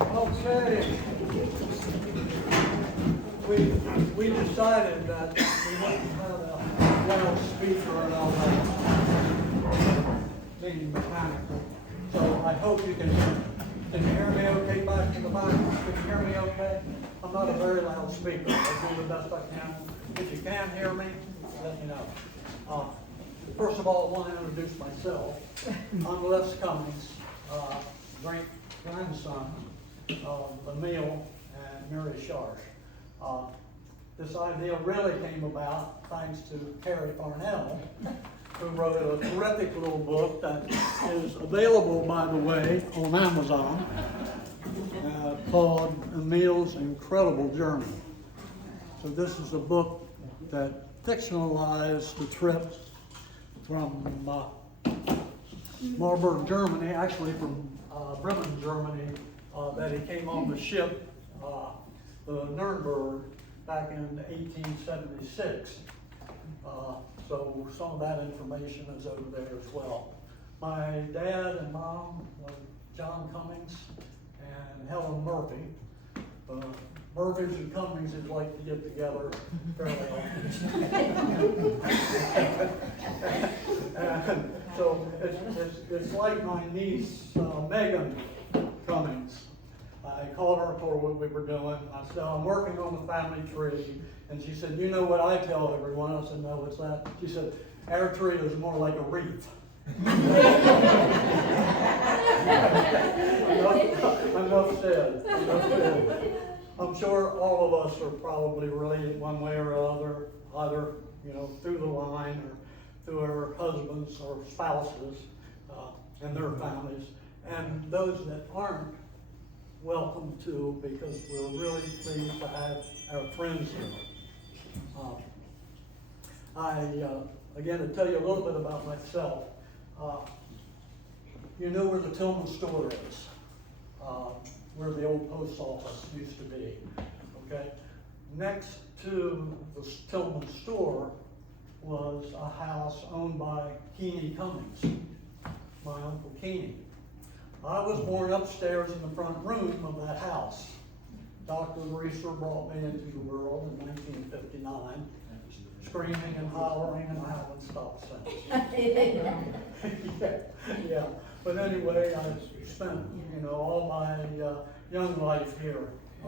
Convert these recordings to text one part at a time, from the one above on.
Okay. We decided that we wouldn't have a loudspeaker and all that, meaning mechanical. So I hope you can hear me. Can you hear me okay back in the back? Can you hear me okay? I'm not a very loud speaker. I'll do the best I can. If you can't hear me, let me know. First of all, I want to introduce myself. I'm Les Cummings, great-grandson of Emil and Mary Sharch. This idea really came about thanks to Harry Farnell, who wrote a terrific little book that is available, by the way, on Amazon, called Emil's Incredible Journey. So this is a book that fictionalized the trip from Marburg, Germany, actually from Bremen, Germany, that he came on the ship, the Nuremberg, back in 1876. So some of that information is over there as well. My dad and mom were John Cummings and Helen Murphy. Murphys and Cummings would like to get together fairly often. And so it's like my niece, Megan Cummings. I called her for what we were doing. I said, I'm working on the family tree. And she said, you know what I tell everyone? I said, no, what's that? She said, our tree is more like a wreath. Enough said. I'm sure all of us are probably related one way or other, either through the line or through our husbands or spouses and their families. And those that aren't, welcome to, because we're really pleased to have our friends here. Again, to tell you a little bit about myself, you know where the Tilghman store is, where the old post office used to be, okay? Next to the Tilghman store was a house owned by Keeney Cummings, my Uncle Keeney. I was born upstairs in the front room of that house. Dr. Reeser brought me into the world in 1959, screaming and hollering, and I haven't stopped since. Yeah. But anyway, I spent, all my young life here. I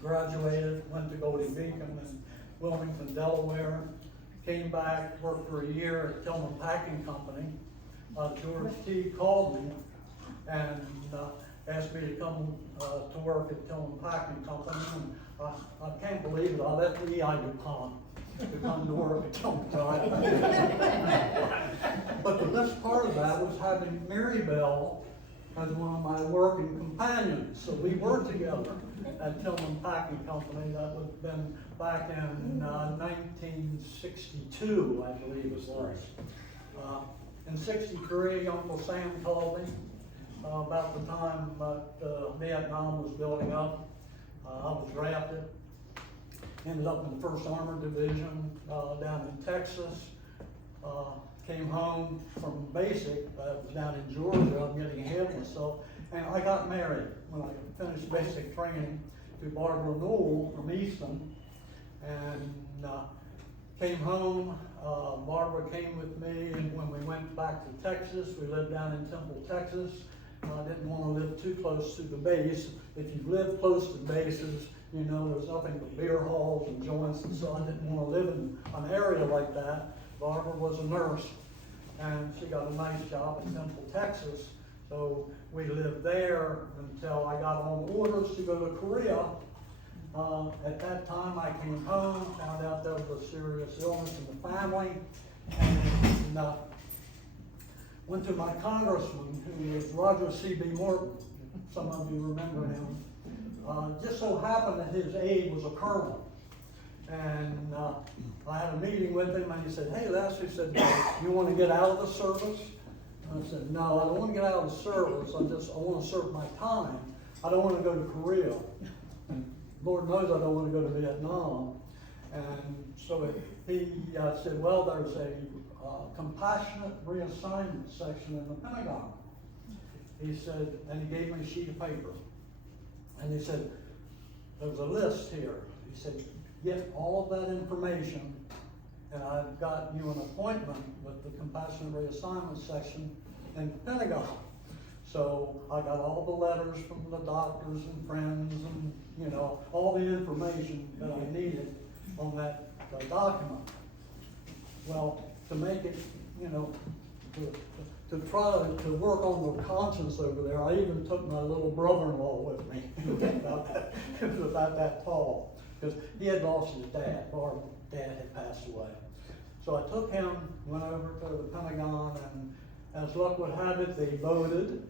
graduated, went to Golden Beacon in Wilmington, Delaware, came back, worked for a year at Tilghman Packing Company. George T. called me and asked me to come to work at Tilghman Packing Company. And I can't believe it. I left the EI DuPont to come to work at Tilghman Packing. But the best part of that was having Mary Bell as one of my working companions. So we were together at Tilghman Packing Company. That would have been back in 1962, I believe it was. In '63, Uncle Sam called me about the time that Vietnam was building up. I was drafted, ended up in the 1st Armored Division down in Texas. Came home from basic, I was down in Georgia, I'm getting ahead of myself, and I got married when I finished basic training to Barbara Newell from Easton, and came home. Barbara came with me, and when we went back to Texas, we lived down in Temple, Texas. I didn't want to live too close to the base. If you live close to bases, there's nothing but beer halls and joints, and so I didn't want to live in an area like that. Barbara was a nurse, and she got a nice job in Temple, Texas. So we lived there until I got on orders to go to Korea. At that time, I came home, found out there was a serious illness in the family, and went to my congressman, who was Roger C.B. Morton. Some of you remember him. Just so happened that his aide was a colonel. And I had a meeting with him, and he said, hey, Les, he said, you want to get out of the service? And I said, no, I don't want to get out of the service. I want to serve my time. I don't want to go to Korea. And Lord knows I don't want to go to Vietnam. And so he said, well, there's a compassionate reassignment section in the Pentagon. he said, and he gave me a sheet of paper. And he said, there's a list here. He said, get all of that information, and I've got you an appointment with the Compassionate Reassignment section in the Pentagon. So I got all the letters from the doctors and friends and, you know, all the information that I needed on that document. Well, to make it, you know, to try to work on the conscience over there, I even took my little brother-in-law with me. He was about that tall, because he had lost his dad. Our dad had passed away. So I took him, went over to the Pentagon, and as luck would have it, they voted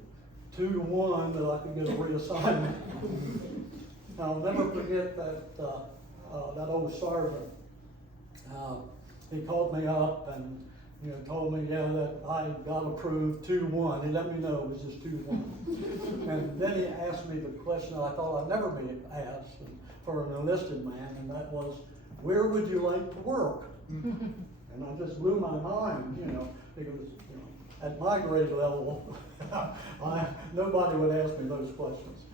2-1 that I could get a reassignment. I'll never forget that that old sergeant. He called me up and, you know, told me, yeah, that I got approved 2-1. He let me know it was just 2-1. And then he asked me the question I thought I'd never be asked for an enlisted man, and that was, where would you like to work? And I just blew my mind, you know, because, you know, at my grade level, nobody would ask me those questions.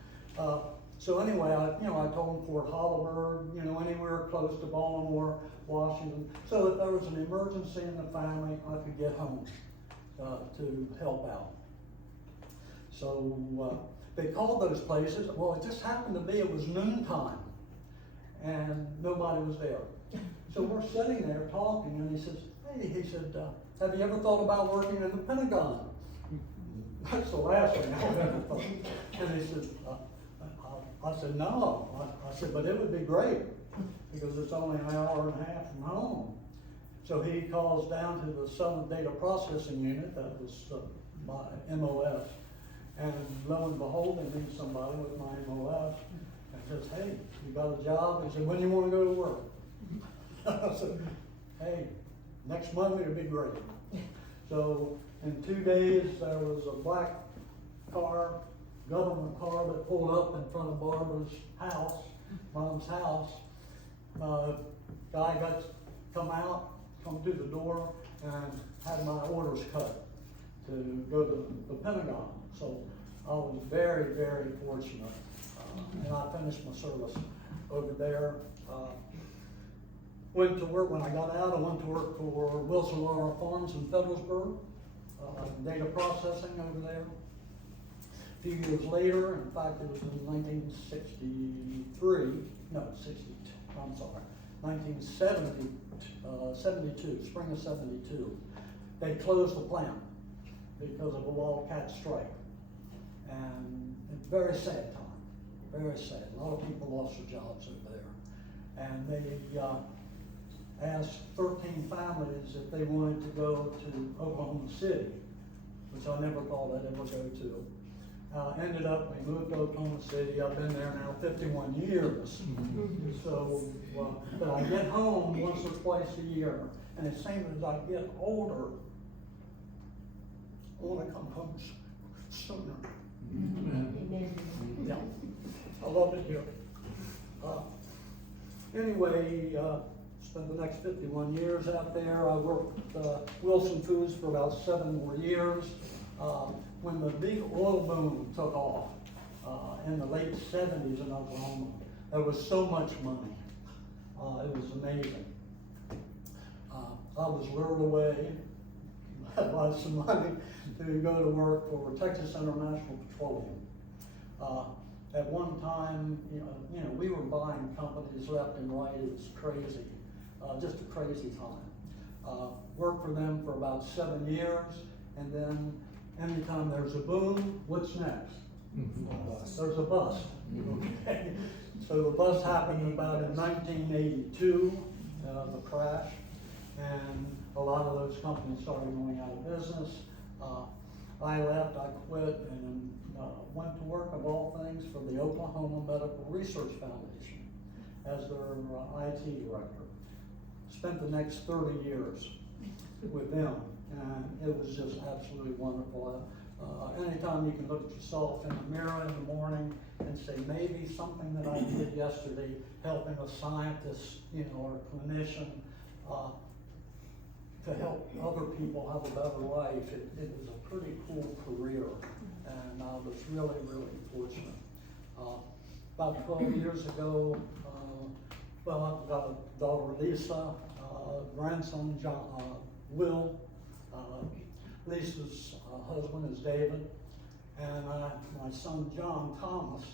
So anyway, I told him Fort Hollywood, you know, anywhere close to Baltimore, Washington, so that there was an emergency in the family, I could get home to help out. So they called those places. Well, it just happened to be it was noontime, and nobody was there. So we're sitting there talking, and he says, "Hey," he said, "have you ever thought about working in the Pentagon?" That's the last thing I ever thought. And he said, I said, no. I said, but it would be great, because it's only an hour and a half from home. So he calls down to the Southern Data Processing Unit, that was my MOS, and lo and behold, they need somebody with my MOS, and says, hey, you got a job? He said, when do you want to go to work? I said, hey, next Monday would be great. So in 2 days, there was a black car, government car, that pulled up in front of Barbara's house, Mom's house. Guy come through the door, and had my orders cut to go to the Pentagon. So I was very, very fortunate, and I finished my service over there. Went to work, when I got out, I went to work for Wilson Laura Farms in Federalsburg, data processing over there. A few years later, in fact, it was in 1972, spring of 72, they closed the plant because of a wildcat strike. And a very sad time, very sad. A lot of people lost their jobs over there. And they asked 13 families if they wanted to go to Oklahoma City, which I never thought I'd ever go to. Ended up, we moved to Oklahoma City. I've been there now 51 years. So, but I get home once or twice a year, and it seems as I get older, I want to come home sooner. Yeah, I love it here. Anyway, spent the next 51 years out there. I worked Wilson Foods for about 7 more years. When the big oil boom took off in the late 70s in Oklahoma, there was so much money. It was amazing. I was lured away by some money to go to work for Texas International Petroleum. At one time, you know, we were buying companies left and right. It was crazy, just a crazy time. Worked for them for about 7 years, and then anytime there's a boom, what's next? There's a bust. Okay. So the bust happened about in 1982, the crash, and a lot of those companies started going out of business. I left, I quit, and went to work, of all things, for the Oklahoma Medical Research Foundation as their IT director. Spent the next 30 years with them, and it was just absolutely wonderful. Anytime you can look at yourself in the mirror in the morning and say, maybe something that I did yesterday, helping a scientist, you know, or a clinician, to help other people have a better life, it was a pretty cool career. And I was really, really fortunate. About 12 years ago, well, I've got a daughter, Lisa, grandson, John, Will. Lisa's husband is David, and my son, John Thomas.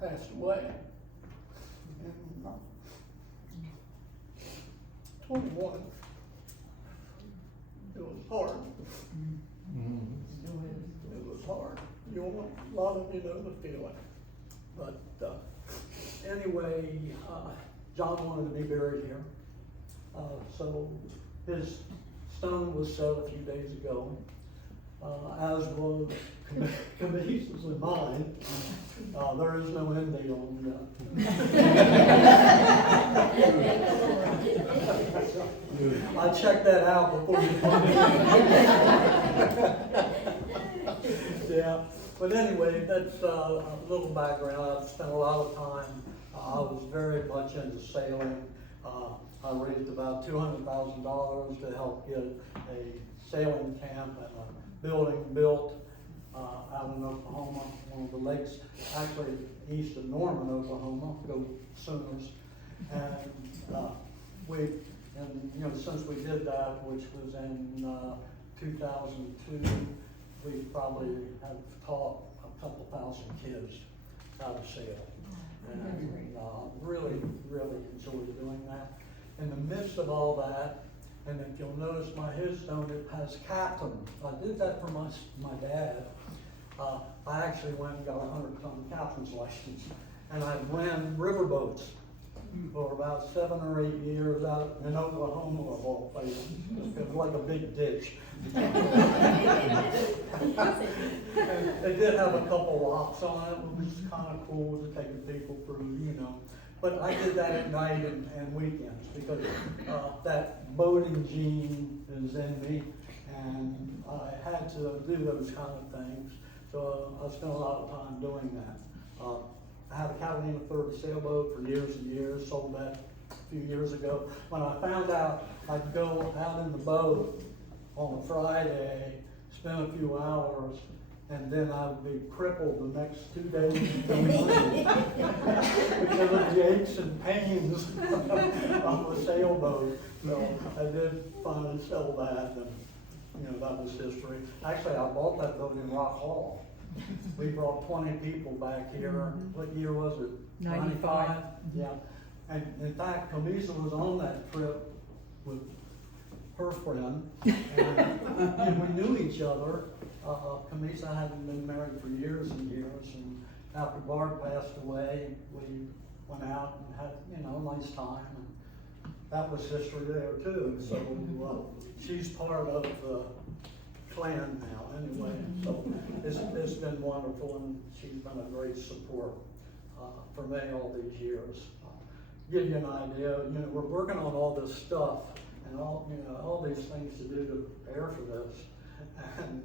Passed away in 21. It was hard. It was hard. A lot of you know the feeling. But anyway, John wanted to be buried here. So his stone was set a few days ago, as was Camisa's and mine. There is no end date on I checked that out before you told me. Yeah, but anyway, that's a little background. I've spent a lot of time. I was very much into sailing. I raised about $200,000 to help get a sailing camp and a building built out in Oklahoma, one of the lakes, actually east of Norman, Oklahoma. Go Sooners. And since we did that, which was in 2002, we probably have taught a couple thousand kids how to sail. And really, really enjoyed doing that. In the midst of all that, and if you'll notice my headstone, it has captain. I did that for my dad. I actually went and got a 100-ton captain's license, and I ran riverboats for about 7 or 8 years out in Oklahoma, of all places. It was like a big ditch. They did have a couple locks on it, which was kind of cool to take the people through, But I did that at night and weekends because that boating gene is in me, and I had to do those kind of things. So I spent a lot of time doing that. I had a Catalina 30 sailboat for years and years, sold that a few years ago. When I found out I'd go out in the boat on a Friday, spend a few hours, and then I would be crippled the next 2 days because of the aches and pains of the sailboat. So I did finally sell that, and that was history. Actually, I bought that boat in Rock Hall. We brought 20 people back here. What year was it? 95? Yeah. And in fact, Camisa was on that trip with her friend, and we knew each other. Camisa hadn't been married for years and years, and after Bart passed away, we went out and had, a nice time, and that was history there too. So she's part of the clan now, anyway. So it's been wonderful, and she's been a great support for me all these years. Give you an idea, we're working on all this stuff and all these things to do to prepare for this. And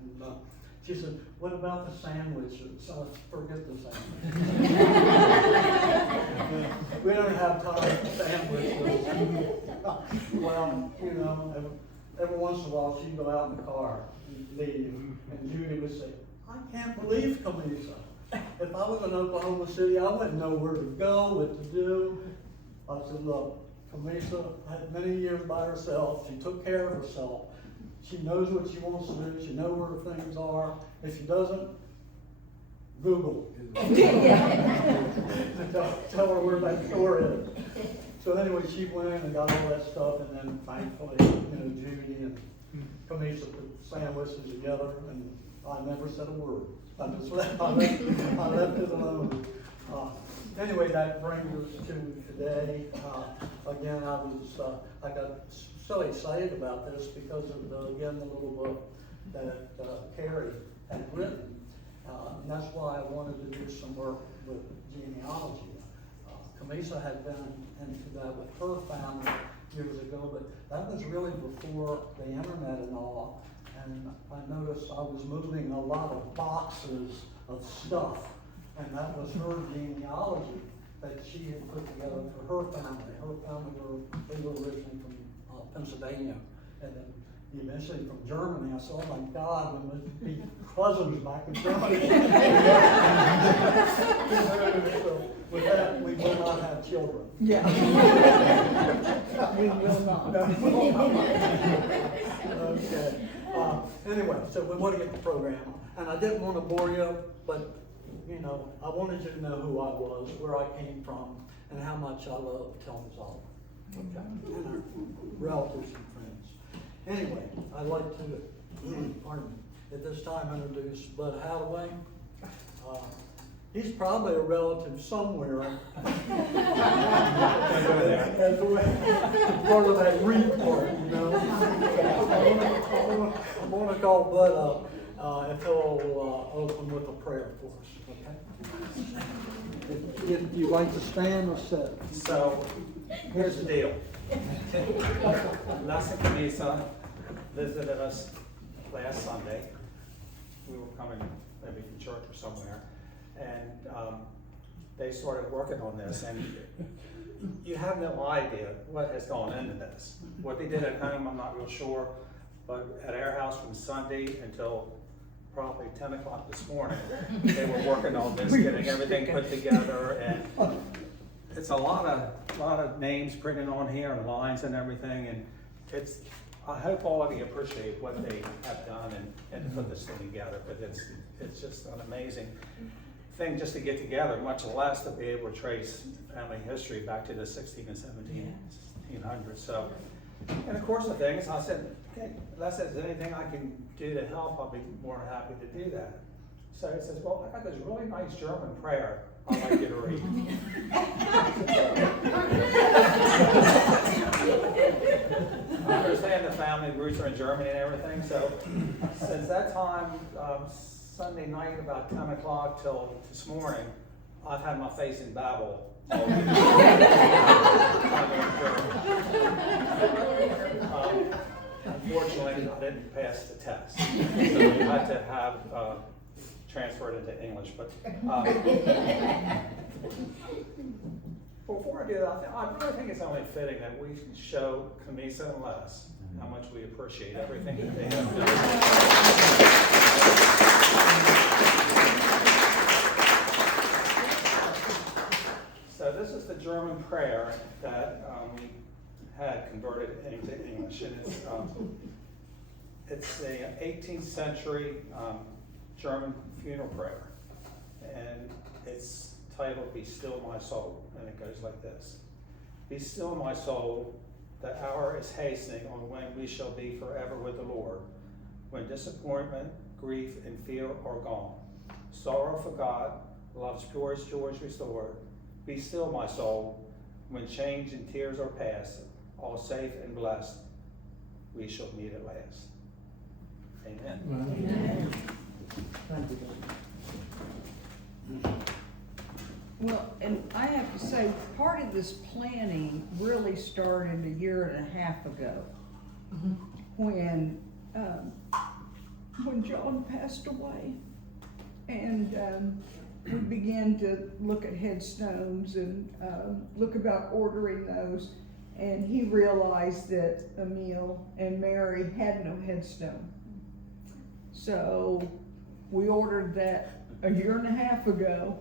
she said, "What about the sandwiches?" Forget the sandwiches. We don't have time for sandwiches. Well, every once in a while she'd go out in the car and leave, and Judy would say, "I can't believe Camisa. If I was in Oklahoma City, I wouldn't know where to go, what to do." I said, "Look, Camisa had many years by herself. She took care of herself. She knows what she wants to do. She knows where things are. If she doesn't, Google. Tell her where that store is." So anyway, she went in and got all that stuff, and then thankfully, Judy and Camisa put sandwiches together, and I never said a word. I just left it alone. Anyway, that brings us to today. Again, I got so excited about this because of the little book that Carrie had written. And that's why I wanted to do some work with genealogy. Camisa had been into that with her family years ago, but that was really before the internet and all. And I noticed I was moving a lot of boxes of stuff, and that was her genealogy that she had put together for her family. Her family they were originally from Pennsylvania, and then eventually from Germany. I said, oh my God, we must be cousins back in Germany. So with that, we will not have children. Yeah. We will not. Okay. Anyway, so we want to get the program, and I didn't want to bore you, but you know, I wanted you to know who I was, where I came from, and how much I love Tilghman all. Okay. And our relatives and friends. Anyway, I'd like to, pardon me, at this time introduce Bud Haddaway. He's probably a relative somewhere. As part of that report, you know. I'm going to call Bud up if he'll open with a prayer for us, okay? If you'd like to stand or sit. So, here's the deal. Les and Camisa visited us last Sunday. We were coming maybe from church or somewhere, and they started working on this, and you have no idea what has gone into this. What they did at home, I'm not real sure, but at our house from Sunday until probably 10 o'clock this morning, they were working on this, getting everything put together, and it's a lot of names printed on here and lines and everything, and I hope all of you appreciate what they have done and to put this thing together, but it's just an amazing thing just to get together, much less to be able to trace family history back to the 16 and 1700s. So, and of course the thing is, I said, okay, Les says, is there anything I can do to help? I'll be more than happy to do that. So he says, well, I got this really nice German prayer I'd like you to read. I understand the family roots are in Germany and everything, so since that time, Sunday night about 10 o'clock till this morning, I've had my face in Babel. Unfortunately, I didn't pass the test, so we had to have transferred into English. But before I do that, I really think it's only fitting that we show Camisa and Les how much we appreciate everything that they have done. So this is the German prayer that we had converted into English, and it's a 18th century German funeral prayer, and it's titled "Be Still My Soul," and it goes like this: "Be still, my soul, the hour is hastening on when we shall be forever with the Lord, when disappointment, grief, and fear are gone, sorrow forgot, love's purest joys restored. Be still, my soul, when change and tears are past, all safe and blessed, we shall meet at last." Amen. Amen. Thank you. Well, and I have to say, part of this planning really started a year and a half ago, when John passed away, and we began to look at headstones and look about ordering those, and he realized that Emil and Mary had no headstone. So we ordered that a year and a half ago,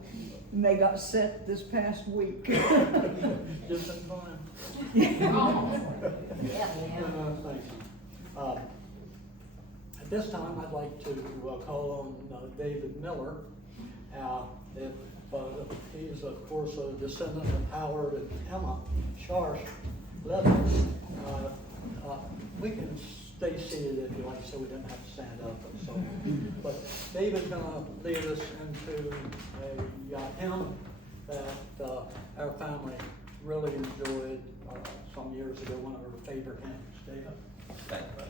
and they got set this past week. Just in time. Yeah. Thank you. At this time, I'd like to call on David Miller. He's, of course, a descendant of Howard and Emma Sharch. We can stay seated if you like, so we didn't have to stand up. So, but David's going to lead us into a hymn that our family really enjoyed some years ago, one of our favorite hymns. David? Thank you.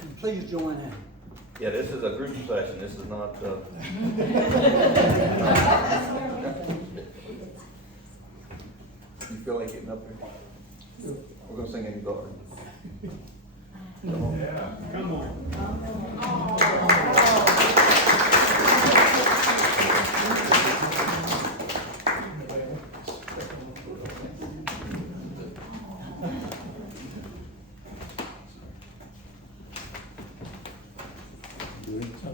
And please join in. Yeah, this is a group session. This is not. You feel like getting up here? We're gonna sing "In Your Garden." Come on. Yeah, come on.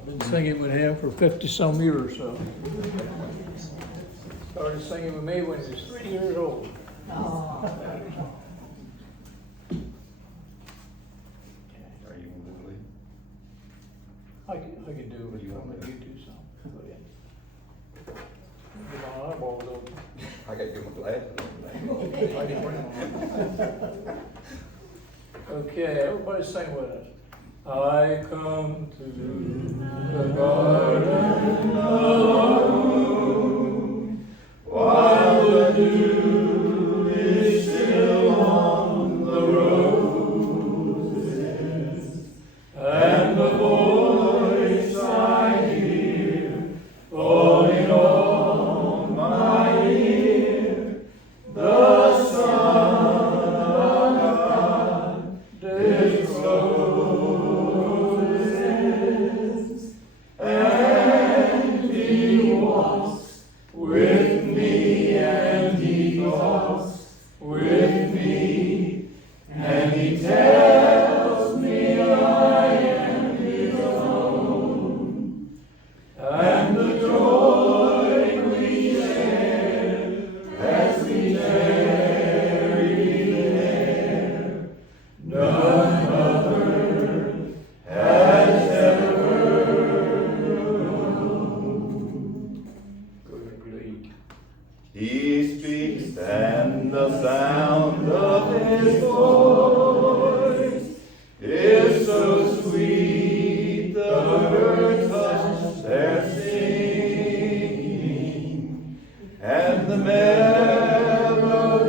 Been singing with him for 50-some years, so. Started singing with me when he was 3 years old. Are you gonna do it? I can do it if you want me to do something. Go ahead. Get my eyeballs open. I gotta get my glasses on. I can bring them on. Okay, everybody sing with us. I come to the garden alone, while the dew is still on the roses, and the voice I hear falling on my ear, the Son of God discloses, and He walks with me, and He talks with me, and He tells me I am His own, and the joy we share as we tarry there, none other has ever known. Good lead. He speaks, and the sound of His voice is so sweet, the birds hush their singing, and the melody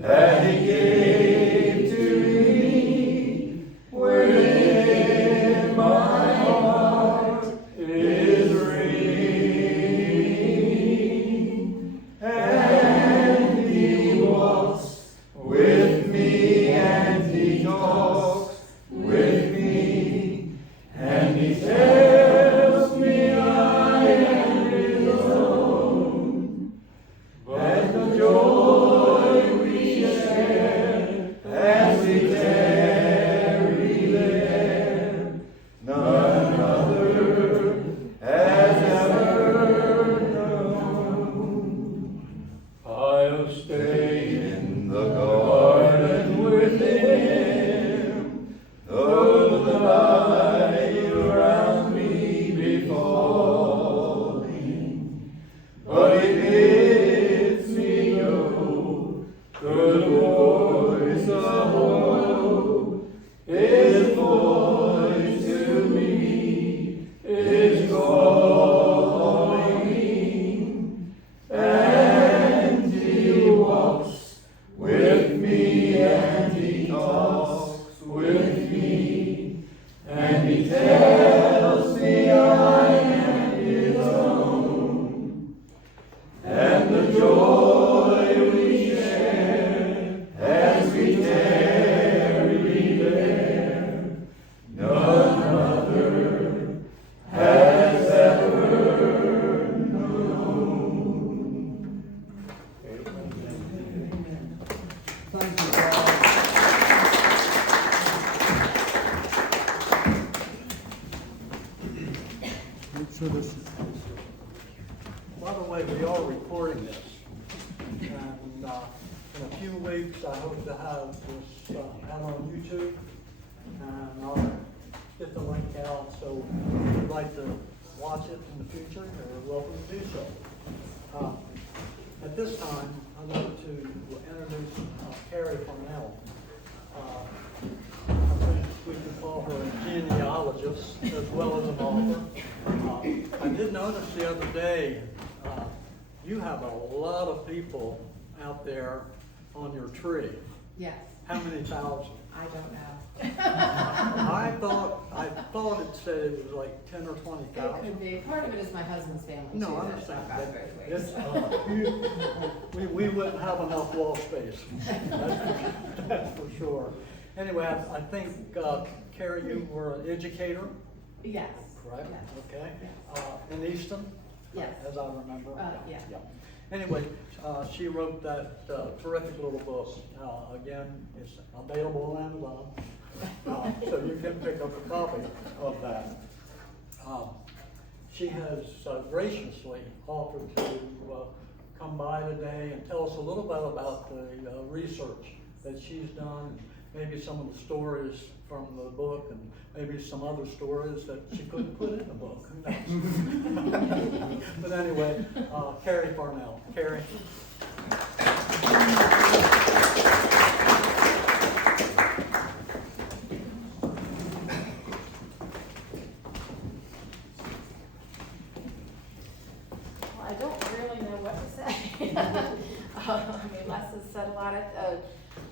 that He gave to me within my heart is ringing, and He walks with me, and He talks with me, and He tells me I am His own, and the joy we share as we tarry there, none other has ever known. I'll stay In the garden with Him, though the light around me be falling, but He bids me go, the voice of hope, His voice to me is calling, and He walks with me, and He talks with me, and He tells me I am His own, and the joy we share as we tarry there, none other has ever known. Thank you, By the way, we are recording this, and in a few weeks, I hope to have this out on YouTube, and I'll get the link out, so if you'd like to watch it in the future, you're welcome to do so. At this time, I'd like to introduce Carrie Cornell. I think we could call her a genealogist as well as an author. I did notice the other day, you have a lot of people out there on your tree. Yes, How many thousand? I don't know. I thought it said it was like 10 or It 20,000. could be, part of it is my husband's family too. No, I that's understand. not got both ways. We wouldn't have enough wall space. That's for sure. Anyway, I think, Carrie, you were an educator, Yes. correct? Yes. Okay. Yes. In Easton? Yes. As I remember. Yeah. Anyway, she wrote that terrific little book. Again, it's available on Amazon. So you can pick up a copy of that. She has graciously offered to come by today and tell us a little bit about the research that she's done, maybe some of the stories from the book, and maybe some other stories that she couldn't put in the book. Who knows? But anyway, Carrie Farnell. Carrie. I don't really know what to say. I mean, Les has said a lot.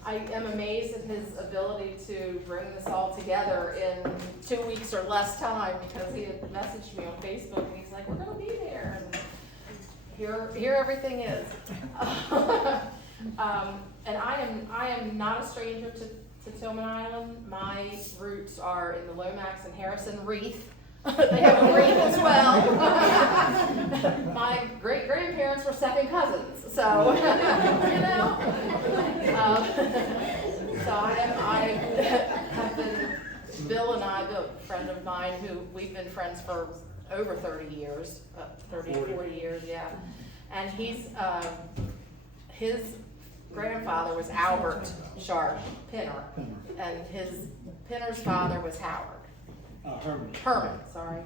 I am amazed at his ability to bring this all together in 2 weeks or less time, because he had messaged me on Facebook and he's like, "We're gonna be there," and here everything is. And I am not a stranger to Tilghman Island. My roots are in the Lomax and Harrison Reef. They have a reef as well. My great-grandparents were second cousins, so, you know. So I have been, Bill, a friend of mine who we've been friends for over 30 years, 40 years, yeah. And his grandfather was Albert Sharch, Pinner, and his Pinner's father was Howard. Herman, sorry.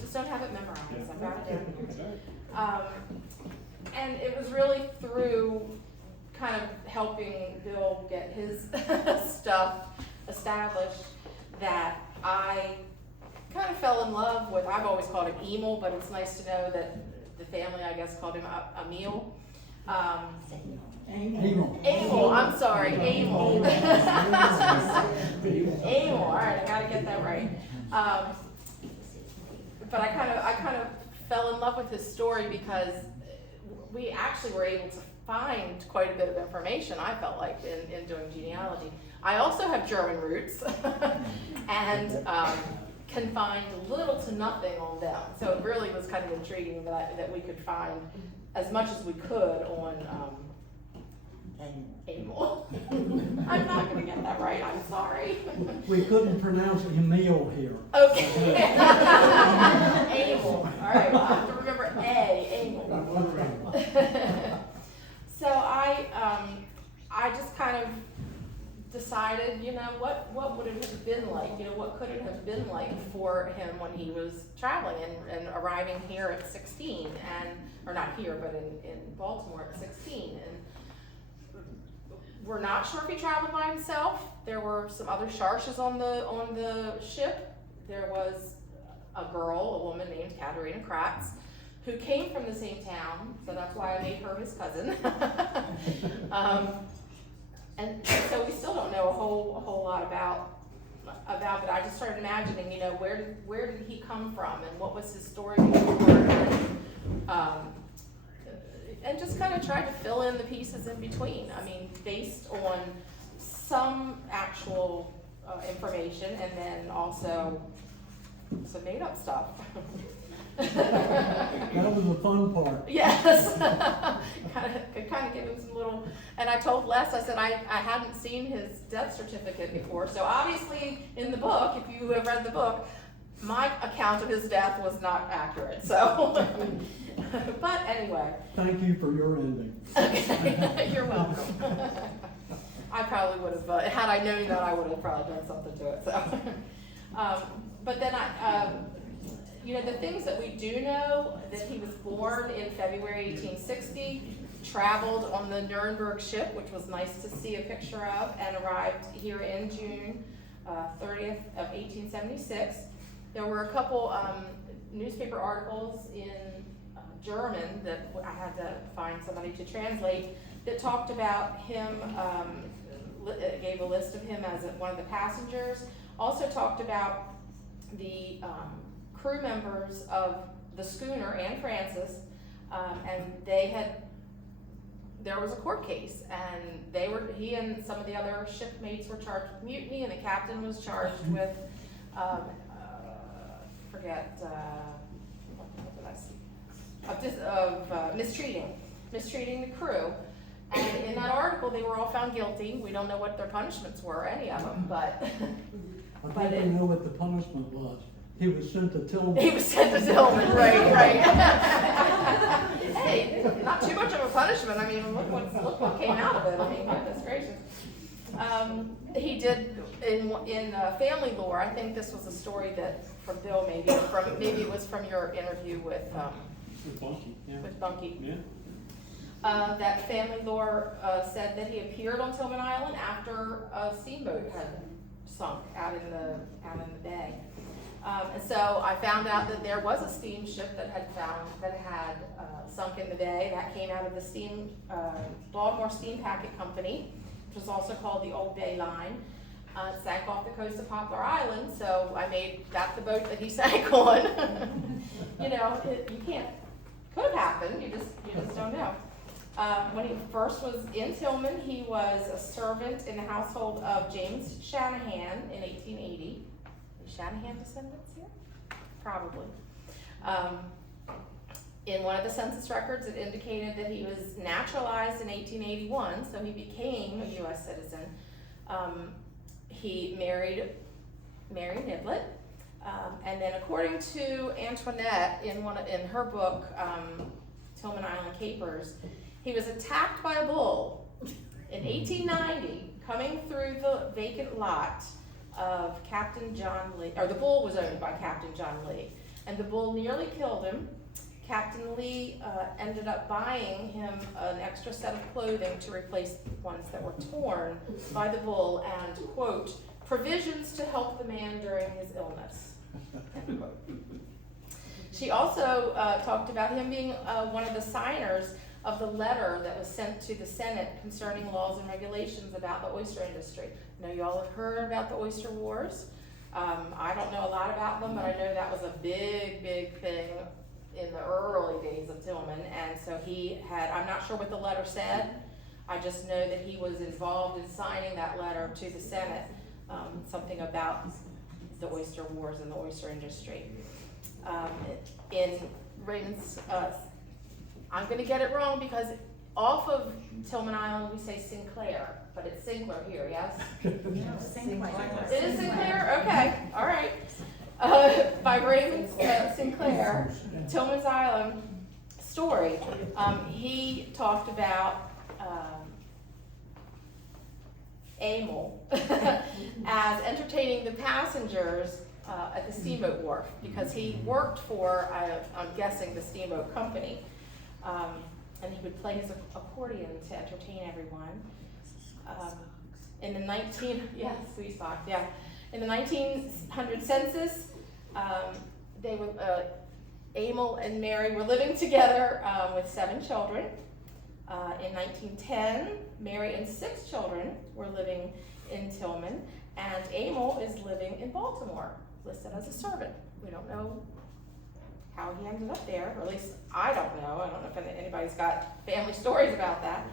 Just don't have it memorized. I got it down here. And it was really through kind of helping Bill get his stuff established that I kind of fell in love with, I've always called him Emil, but it's nice to know that the family, I guess, called him Emil. Emil, I'm sorry, Emil. Emil, all right, I gotta get that right. But I kind of fell in love with his story because we actually were able to find quite a bit of information, I felt like, in doing genealogy. I also have German roots and can find little to nothing on them. So it really was kind of intriguing that we could find as much as we could on Emil. I'm not going to get that right, I'm sorry. We couldn't pronounce Emil here. Okay. Emil. All right, well, I have to remember Emil. So I just kind of decided, you know, what would it have been like? You know, what could it have been like for him when he was traveling and arriving here at 16, or not here, but in Baltimore at 16. And we're not sure if he traveled by himself. There were some other Scharches on the ship. There was a woman named Katerina Kratz, who came from the same town, so that's why I made her his cousin. And so we still don't know a whole lot about it. I just started imagining, you know, where did he come from, and what was his story before, and just kind of tried to fill in the pieces in between. I mean, based on some actual information, and then also some made up stuff. That was the fun part. Yes. kind of give him some little, and I told Les, I said I hadn't seen his death certificate before, so obviously in the book, if you have read the book, my account of his death was not accurate, so. But anyway. Thank you for your ending. Okay, you're welcome. I probably would have, had I known that, I would have probably done something to it, so. But then you know, the things that we do know, that he was born in February 1860, traveled on the Nuremberg ship, which was nice to see a picture of, and arrived here in June 30th of 1876. There were a couple newspaper articles in German that I had to find somebody to translate that talked about him, gave a list of him as one of the passengers, also talked about the crew members of the schooner, Anne Francis, and there was a court case, and he and some of the other shipmates were charged with mutiny, and the captain was charged with, mistreating the crew. And in that article, they were all found guilty. We don't know what their punishments were, any of them, but I But think we know what the punishment was. He was sent to Tilghman. he was sent to Tilghman, right. Hey, not too much of a punishment. I mean, look what came out of it. I mean, goodness gracious. He did in family lore. I think this was a story that from Bill, maybe it was from your interview with Bunky, yeah. with Bunky. Yeah. That family lore said that he appeared on Tilghman Island after a steamboat had sunk out in the bay. And so I found out that there was a steamship that had sunk in the bay. That came out of the Baltimore Steam Packet Company, which was also called the Old Bay Line. It sank off the coast of Poplar Island, so I made that the boat that he sank on. You know, could have happened. You just don't know. When he first was in Tilghman, he was a servant in the household of James Shanahan in 1880. Shanahan descendants here? Probably. In one of the census records, it indicated that he was naturalized in 1881, so he became a U.S. citizen. He married Mary Niblett, and then according to Antoinette in her book, Tilghman Island Capers, he was attacked by a bull in 1890, coming through the vacant lot of Captain John Lee, or the bull was owned by Captain John Lee, and the bull nearly killed him. Captain Lee ended up buying him an extra set of clothing to replace ones that were torn by the bull, and, quote, provisions to help the man during his illness. She also talked about him being one of the signers of the letter that was sent to the Senate concerning laws and regulations about the oyster industry. I know y'all have heard about the oyster wars. I don't know a lot about them, but I know that was a big, big thing in the early days of Tilghman. And so I'm not sure what the letter said. I just know that he was involved in signing that letter to the Senate, something about the oyster wars and the oyster industry. In Raymond's, I'm going to get it wrong because off of Tilghman Island we say Sinclair, but it's Sinclair here, yes? Sinclair. It is Sinclair? Okay, all right. By Raymond Sinclair, Tilghman's Island story, he talked about Emil as entertaining the passengers at the steamboat wharf because he worked for, I'm guessing, the steamboat company. And he would play his accordion to entertain everyone. In the 1900 census, Emil and Mary were living together with 7 children. In 1910, Mary and 6 children were living in Tilghman, and Emil is living in Baltimore, listed as a servant. We don't know how he ended up there, or at least I don't know. I don't know if anybody's got family stories about that.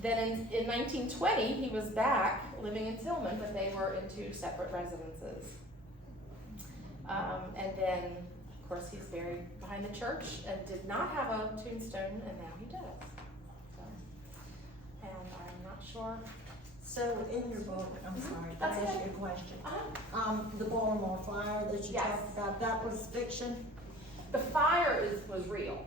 Then in 1920, he was back living in Tilghman, but they were in 2 separate residences. And then, of course, he's buried behind the church and did not have a tombstone, and now he does. So, and I'm not sure. So in your book, I'm sorry, can I That's ask okay. you a question? Uh-huh. The Baltimore fire that you Yes. talked about, that was fiction? The fire was real,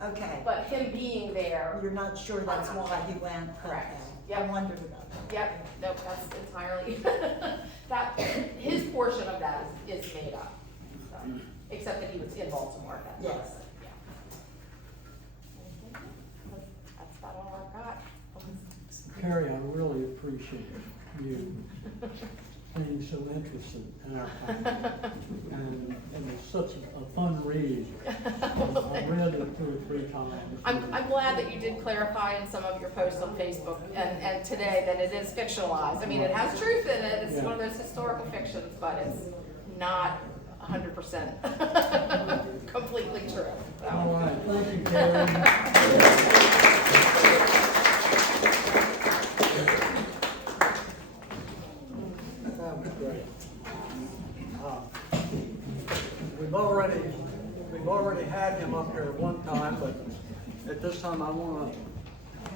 Okay, but him being there, you're not sure that's why he went? Correct. Okay. Yep. I wondered about that. yep, nope, that's entirely, his portion of that is made up. So, except that he was in Baltimore at that time. Yes. Yeah. That's about all I've got. Carrie, I really appreciate you being so interested in our family. And it's such a fun read. I read it 2 or 3 times. I'm glad that you did clarify in some of your posts on Facebook and today that it is fictionalized. I mean, it has truth in it. It's one of those historical fictions, but it's not 100% completely true. So. All right, thank you, Carrie. That was great. We've already had him up here one time, but at this time I want to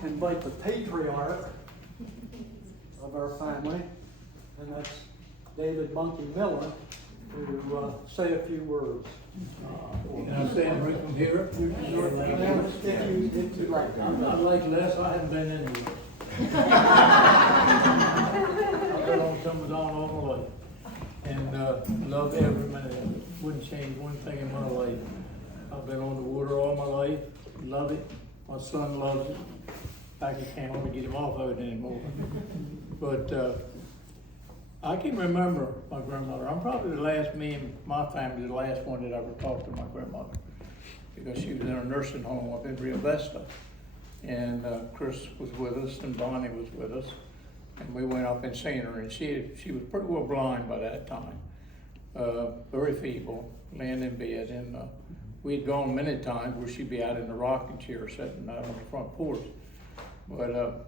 invite the patriarch of our family, and that's David Bunky Miller to say a few words. Can I stand right from here? If you like. I'm not like Les, I haven't been anywhere. I've been on some of it all my life. And love every minute of it. Wouldn't change one thing in my life. I've been on the water all my life, love it. My son loves it. I can't hardly get him off of it anymore. But I can remember my grandmother. I'm probably the last, me and my family, the last one that ever talked to my grandmother, because she was in a nursing home up in Rio Vista. And Chris was with us and Bonnie was with us. And we went up and seen her, and she was pretty well blind by that time. Very feeble, laying in bed. And we'd gone many times where she'd be out in the rocking chair sitting out on the front porch. But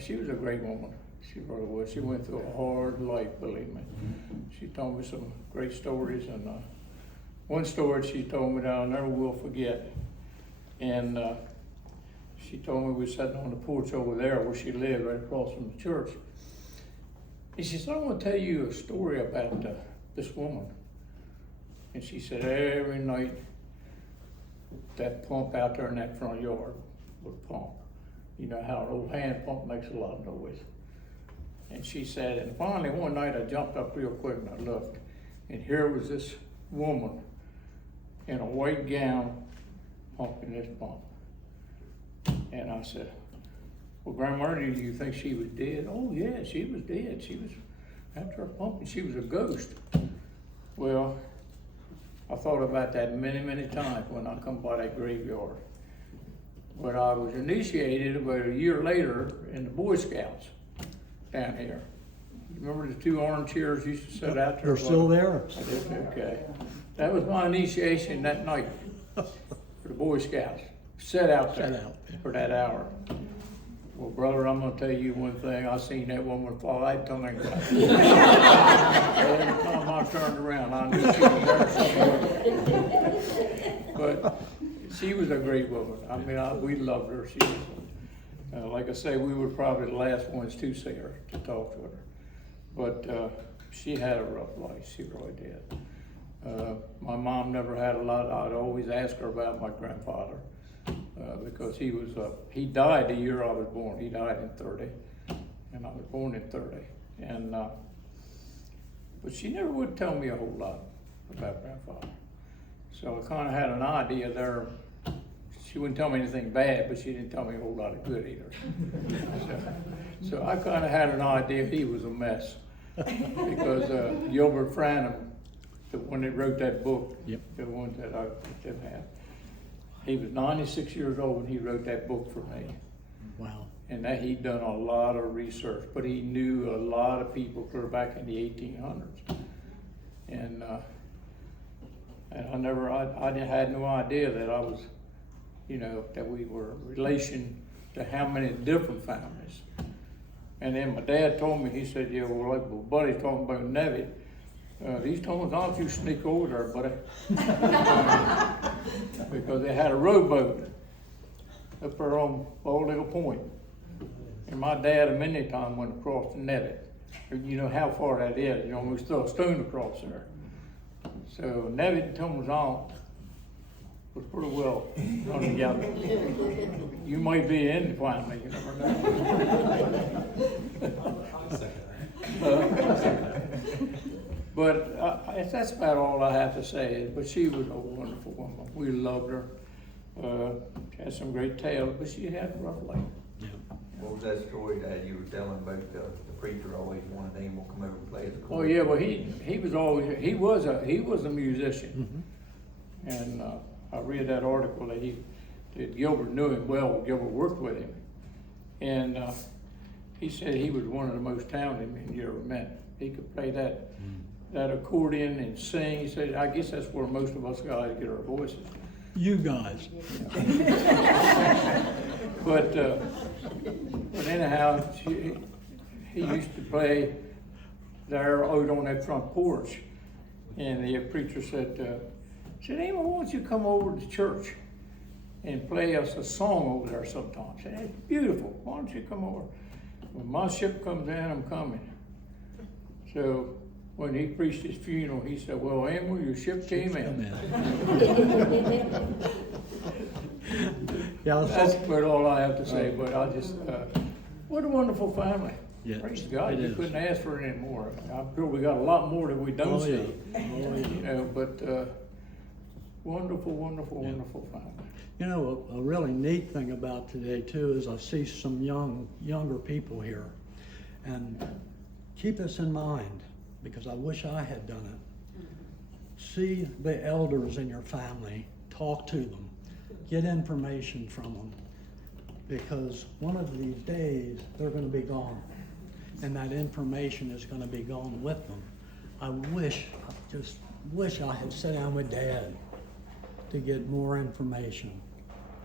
she was a great woman. She really was. She went through a hard life, believe me. She told me some great stories, and one story she told me that I'll never will forget. And she told me we were sitting on the porch over there where she lived, right across from the church. And she said, I want to tell you a story about this woman. And she said, every night, that pump out there in that front yard would pump. You know how an old hand pump makes a lot of noise. And she said, and finally one night I jumped up real quick and I looked, and here was this woman in a white gown pumping this pump. And I said, well, Grandma, do you think she was dead? Oh yeah, she was dead. She was, after her pumping, she was a ghost. Well, I thought about that many, many times when I come by that graveyard. But I was initiated about a year later in the Boy Scouts down here. You remember the two orange chairs used to sit out there? They're still there? Okay. That was my initiation that night for the Boy Scouts. Sit out there for that hour. Well, brother, I'm gonna tell you one thing. I seen that woman fall. I told her, every time I turned around, I knew she was there somewhere. But she was a great woman. I mean, we loved her. She was, like I say, we were probably the last ones to see her, to talk to her. But she had a rough life. She really did. My mom never had a lot. I'd always ask her about my grandfather. Because he died the year I was born. He died in 30, and I was born in 30. And but she never would tell me a whole lot about grandfather. So I kind of had an idea there. She wouldn't tell me anything bad, but she didn't tell me a whole lot of good either. So I kind of had an idea he was a mess, because Gilbert Franham, the one that wrote that book, Yep. the one that I didn't have. He was 96 years old when he wrote that book for me. Wow. And that he'd done a lot of research, but he knew a lot of people clear back in the 1800s. And I had no idea that I was, that we were relation to how many different families. And then my dad told me, he said, yeah, well, like Buddy talking about Nevy, these told me, don't you sneak over there, buddy. Because they had a rowboat up there on Bald Eagle Point. And my dad many times went across the Nevy. You know how far that is, you almost throw a stone across there. So Nevy and Tilghman was pretty well run together. You might be in the family, you never know. But that's about all I have to say. But she was a wonderful woman. We loved her. She had some great tales, but she had a rough life. Yeah. What was that story that you were telling about the preacher always wanted Emil to come over and play the chord? Oh yeah, well he was a musician, and I read that article that Gilbert knew him well. Gilbert worked with him, and he said he was one of the most talented men you ever met. He could play that accordion and sing. He said, I guess that's where most of us guys get our voices. You guys. But anyhow, he used to play there out on that front porch, and the preacher said, Emil, why don't you come over to church and play us a song over there sometime? I said, it's beautiful. Why don't you come over? When my ship comes in, I'm coming. So when he preached his funeral, he said, "Well, Emil, your ship came in." Yeah, That's about all I have to say, but I just, what a wonderful family. Yeah, Praise God, it you is. couldn't ask for any more. I'm sure we got a lot more that we don't Oh, yeah. see. You know, but, wonderful, wonderful, wonderful family. You know, a really neat thing about today too is I see some younger people here. And keep this in mind, because I wish I had done it. See the elders in your family, talk to them, get information from them, because one of these days they're gonna be gone, and that information is gonna be gone with them. I just wish I had sat down with Dad to get more information.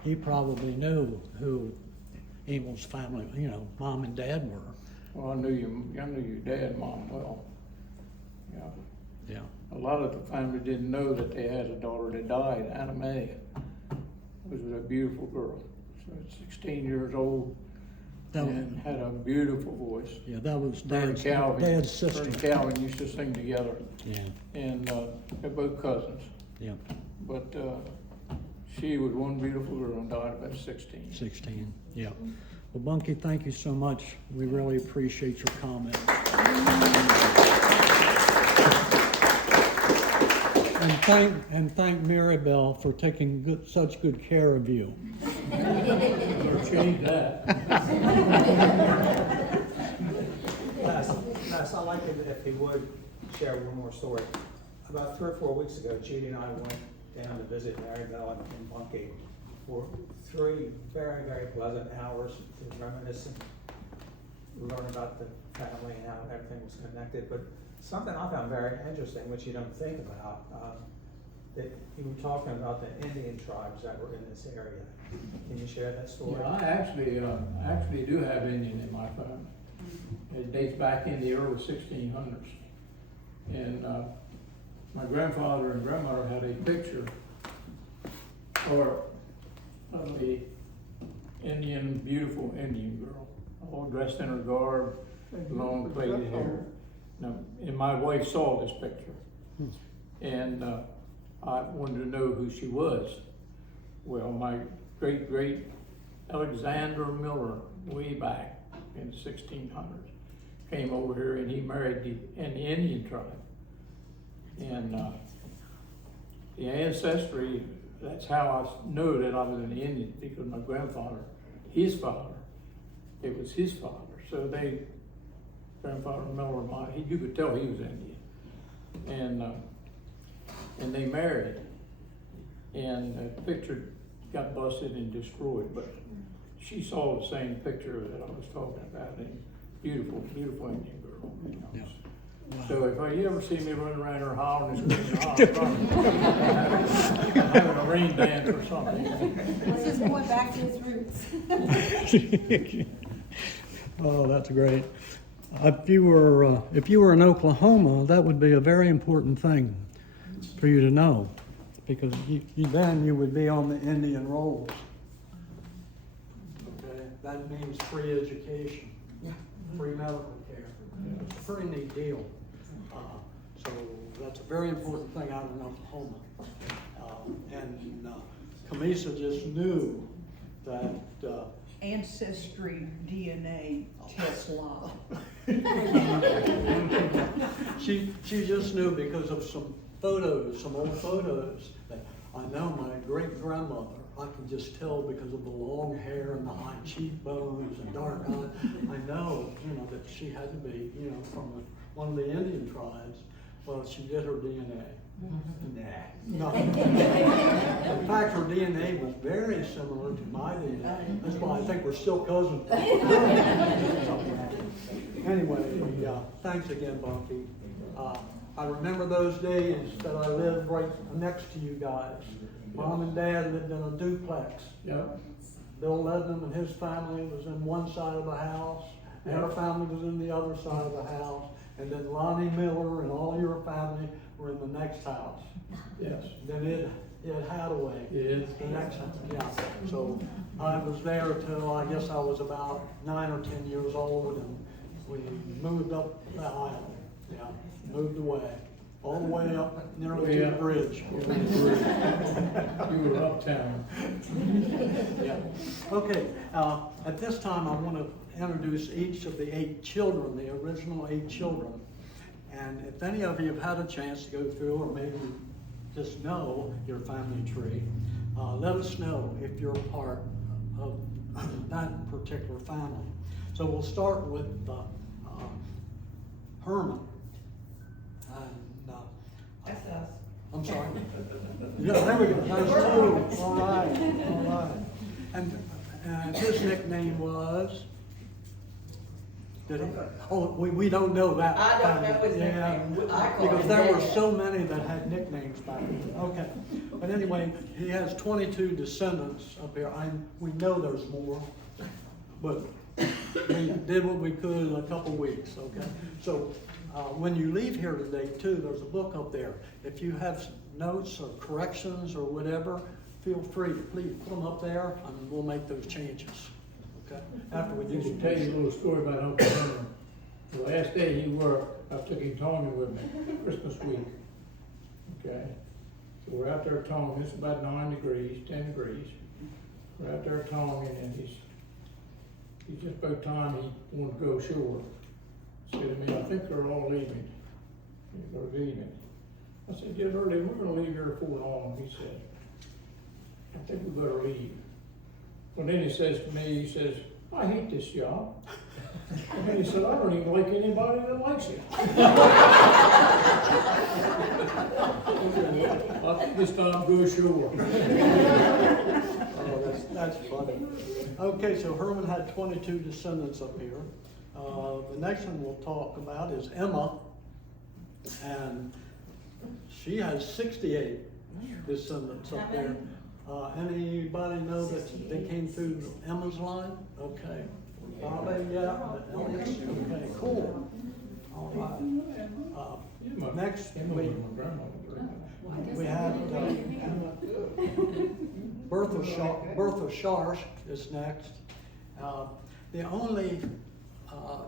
He probably knew who Emil's family, you know, Mom and Dad were. Well, I knew your dad and mom well. Yeah. Yeah. A lot of the family didn't know that they had a daughter that died, Anna Mae. Was a beautiful girl. So 16 years old That was- and had a beautiful voice. Yeah, that was Her and Dad's Calvin, sister. her and Calvin used to sing together, Yeah, and they're both cousins. yeah, But she was one beautiful girl and died about 16. 16, yeah. Well, Bunky, thank you so much. We really appreciate your comments. And thank Maribel for taking such good care of you. Better change that. Les, I'd like it if he would share one more story. About 3 or 4 weeks ago, Judy and I went down to visit Maribel and Bunky for 3 very, very pleasant hours to reminisce and learn about the family and how everything was connected. But something I found very interesting, which you don't think about, that you were talking about the Indian tribes that were in this area. Can you share that story? Yeah, I actually do have Indian in my family. It dates back in the early 1600s. And my grandfather and grandmother had a picture of a beautiful Indian girl, all dressed in her garb, long plaited hair. Now, and my wife saw this picture, and I wanted to know who she was. Well, my great Alexander Miller, way back in the 1600s, came over here and he married an Indian tribe. And the ancestry, that's how I know that I was an Indian, because my grandfather, his father, it was his father. So grandfather Miller, you could tell he was Indian. And they married. And the picture got busted and destroyed, but she saw the same picture that I was talking about, and beautiful, beautiful Indian girl. You know. Yeah. So if you ever see me running around her hollering and screaming, having a rain dance or something. This is going back to his roots. Oh, that's great. If you were in Oklahoma, that would be a very important thing for you to know, because then you would be on the Indian rolls. Okay, that means free education, free medical care. It's a pretty neat deal. So that's a very important thing out in Oklahoma. And Camisa just knew that. Ancestry DNA test law. She just knew because of some old photos, that I know my great grandmother. I can just tell because of the long hair and the high cheekbones and dark eyes. I know, that she had to be, from one of the Indian tribes. Well, she did her DNA. No. In fact, her DNA was very similar to my DNA. That's why I think we're still cousins. Anyway, thanks again, Bunky. I remember those days that I lived right next to you guys. Mom and Dad lived in a duplex. Yep. Bill Lednam and his family was in one side of the house, and our family was in the other side of the house. And then Lonnie Miller and all your family were in the next house. Yes. Then Ed Haddaway. Yes. The next house, yeah. So I was there till I guess I was about 9 or 10 years old, and we moved up the aisle Yeah, moved away, all the way up nearly to Yeah. the bridge. You were uptown. Yeah. Okay, at this time, I want to introduce each of the 8 children, the original 8 children. And if any of you have had a chance to go through, or maybe just know your family tree, let us know if you're a part of that particular family. So we'll start with Herman. And, That's us. I'm sorry. Yeah, there we go. There's 2. All right, all right. And his nickname was? Did he? Oh, we don't know that. I don't know his Yeah, nickname. I call because him there were Dad. so many that had nicknames back then. Okay. But anyway, he has 22 descendants up here. We know there's more, but we did what we could in a couple weeks, okay? So when you leave here today too, there's a book up there. If you have notes or corrections or whatever, feel free to please put them up there and we'll make those changes, okay? After we do Just some. to tell you a little story about Uncle Herman. The last day he worked, I took him tonging with me, Christmas week. Okay? So we're out there tonging, it's about 9 degrees, 10 degrees. We're out there tonging and he's just about time he wanted to go ashore. He said to me, I think they're all leaving. They're leaving. I said, yeah, we're gonna leave here before long. He said, I think we better leave. Well, then he says to me, he says, I hate this job. And then he said, I don't even like anybody that likes it. I think it's time to go ashore. Oh, that's funny. Okay, so Herman had 22 descendants up here. The next one we'll talk about is Emma, and she has 68 descendants up there. Anybody know that they came through Emma's line? Okay. Bobby, yeah, Elliot, okay, cool. All right. Next, we had Bertha Sharch is next. The only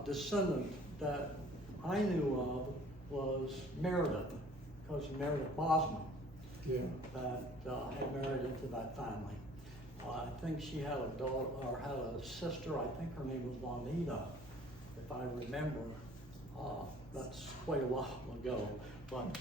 descendant that I knew of was Meredith, cousin Meredith Bosman, Yeah. that had married into that family. I think she had a daughter, or had a sister, I think her name was Juanita, if I remember. That's quite a while ago, but